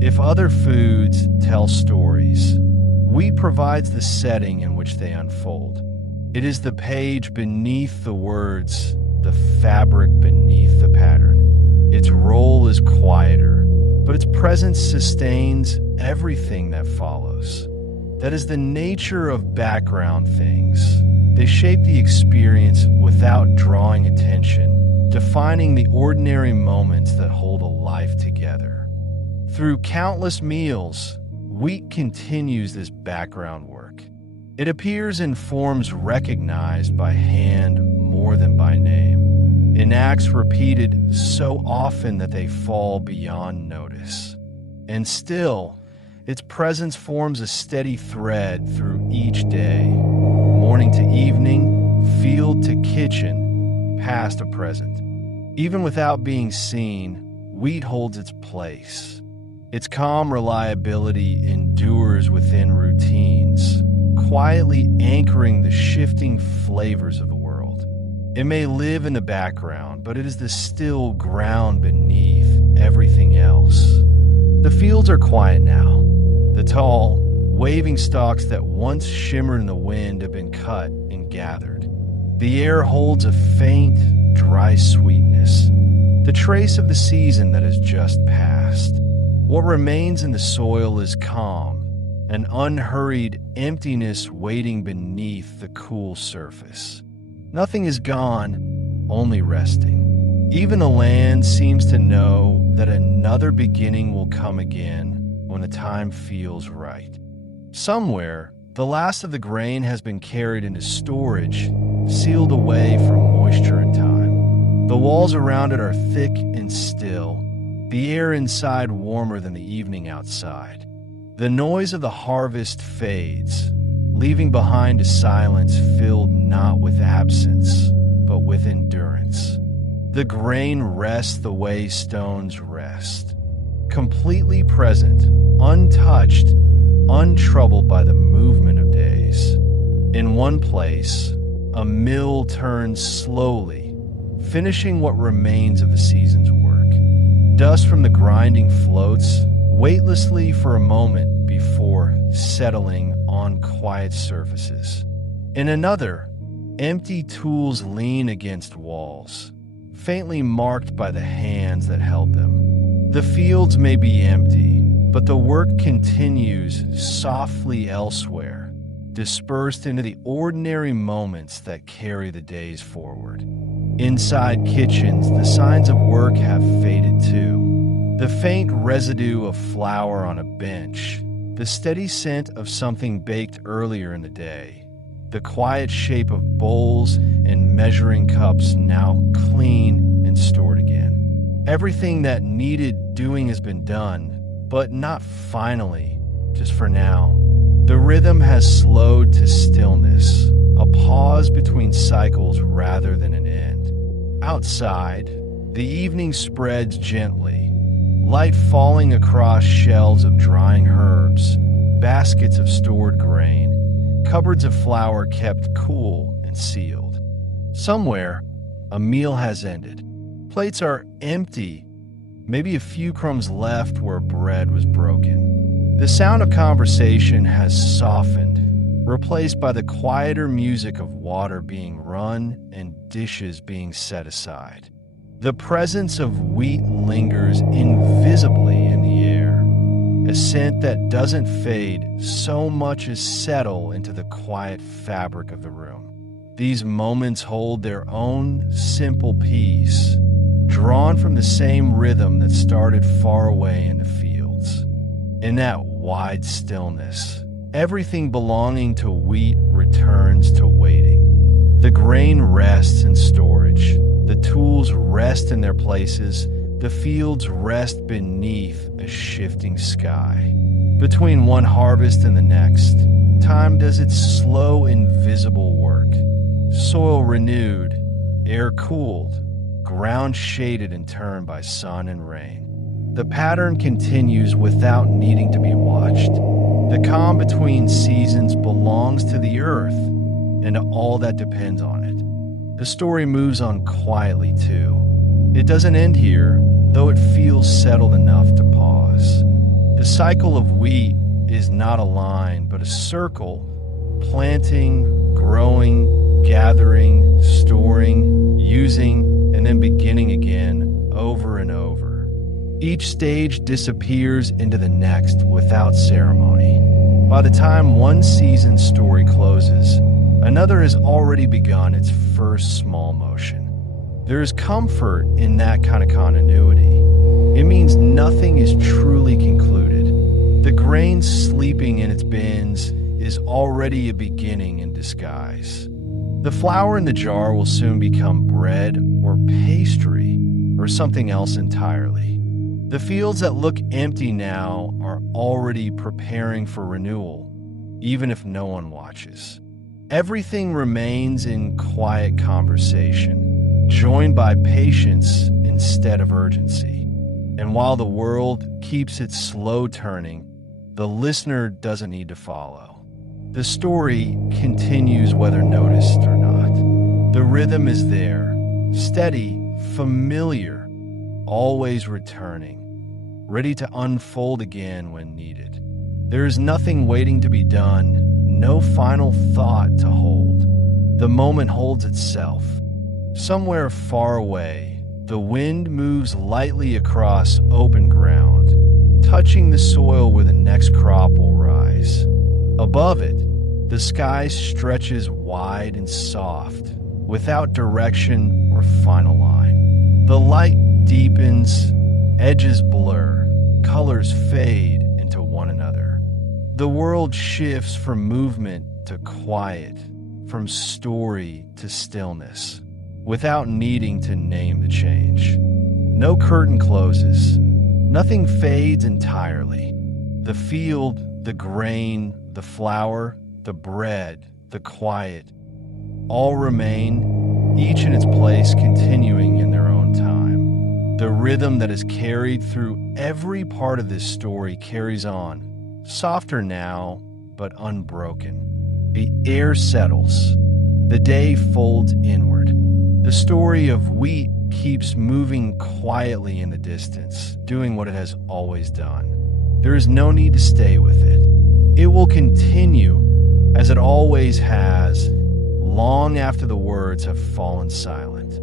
If other foods tell stories, Wheat provides the setting in which they unfold. It is the page beneath the words, the fabric beneath the pattern. Its role is quieter, but its presence sustains everything that follows. That is the nature of background things. They shape the experience without drawing attention, defining the ordinary moments that hold a life together. Through countless meals, wheat continues this background work. It appears in forms recognized by hand more than by name, in acts repeated so often that they fall beyond notice. And still, its presence forms a steady thread through each day, morning to evening, field to kitchen, past to present. Even without being seen, wheat holds its place. Its calm reliability endures within routines, quietly anchoring the shifting flavors of the world. It may live in the background, but it is the still ground beneath everything else. The fields are quiet now. The tall, waving stalks that once shimmered in the wind have been cut and gathered. The air holds a faint, dry sweetness, the trace of the season that has just passed. What remains in the soil is calm, an unhurried emptiness waiting beneath the cool surface. Nothing is gone, only resting. Even the land seems to know that another beginning will come again when the time feels right. Somewhere, the last of the grain has been carried into storage, sealed away from moisture and time. The walls around it are thick and still, the air inside warmer than the evening outside. The noise of the harvest fades, leaving behind a silence filled not with absence, but with endurance. The grain rests the way stones rest, completely present, untouched, untroubled by the movement of days. In one place, a mill turns slowly, finishing what remains of the season's work. Dust from the grinding floats weightlessly for a moment before settling on quiet surfaces. In another, empty tools lean against walls, faintly marked by the hands that held them. The fields may be empty, but the work continues softly elsewhere, dispersed into the ordinary moments that carry the days forward. Inside kitchens, the signs of work have faded too. The faint residue of flour on a bench, the steady scent of something baked earlier in the day, the quiet shape of bowls and measuring cups now clean and stored again. Everything that needed doing has been done, but not finally, just for now. The rhythm has slowed to stillness, a pause between cycles rather than an end. Outside, the evening spreads gently, light falling across shelves of drying herbs, baskets of stored grain, cupboards of flour kept cool and sealed. Somewhere, a meal has ended. Plates are empty, maybe a few crumbs left where bread was broken. The sound of conversation has softened, replaced by the quieter music of water being run and dishes being set aside. The presence of wheat lingers invisibly in the air, a scent that doesn't fade so much as settle into the quiet fabric of the room. These moments hold their own simple peace, drawn from the same rhythm that started far away in the fields. In that wide stillness, everything belonging to wheat returns to waiting. The grain rests in storage, the tools rest in their places, the fields rest beneath a shifting sky. Between one harvest and the next, time does its slow, invisible work. Soil renewed, air cooled, ground shaded in turn by sun and rain. The pattern continues without needing to be watched. The calm between seasons belongs to the earth and to all that depends on it. The story moves on quietly too. It doesn't end here, though it feels settled enough to pause. The cycle of wheat is not a line, but a circle, planting, growing, gathering, storing, using, and then beginning again over and over. Each stage disappears into the next without ceremony. By the time one season's story closes, another has already begun its first small motion. There is comfort in that kind of continuity. It means nothing is truly concluded. The grain sleeping in its bins is already a beginning in disguise. The flour in the jar will soon become bread or pastry or something else entirely. The fields that look empty now are already preparing for renewal, even if no one watches. Everything remains in quiet conversation, joined by patience instead of urgency. And while the world keeps its slow turning, the listener doesn't need to follow. The story continues whether noticed or not. The rhythm is there, steady, familiar, always returning, ready to unfold again when needed. There is nothing waiting to be done, no final thought to hold. The moment holds itself. Somewhere far away, the wind moves lightly across open ground, touching the soil where the next crop will rise. Above it, the sky stretches wide and soft, without direction or final line. The light deepens, edges blur, colors fade into one another. The world shifts from movement to quiet, from story to stillness, without needing to name the change. No curtain closes. Nothing fades entirely. The field, the grain, the flour, the bread, the quiet, all remain, each in its place, continuing in their own time. The rhythm that is carried through every part of this story carries on, softer now, but unbroken. The air settles. The day folds inward. The story of wheat keeps moving quietly in the distance, doing what it has always done. There is no need to stay with it. It will continue, as it always has, long after the words have fallen silent.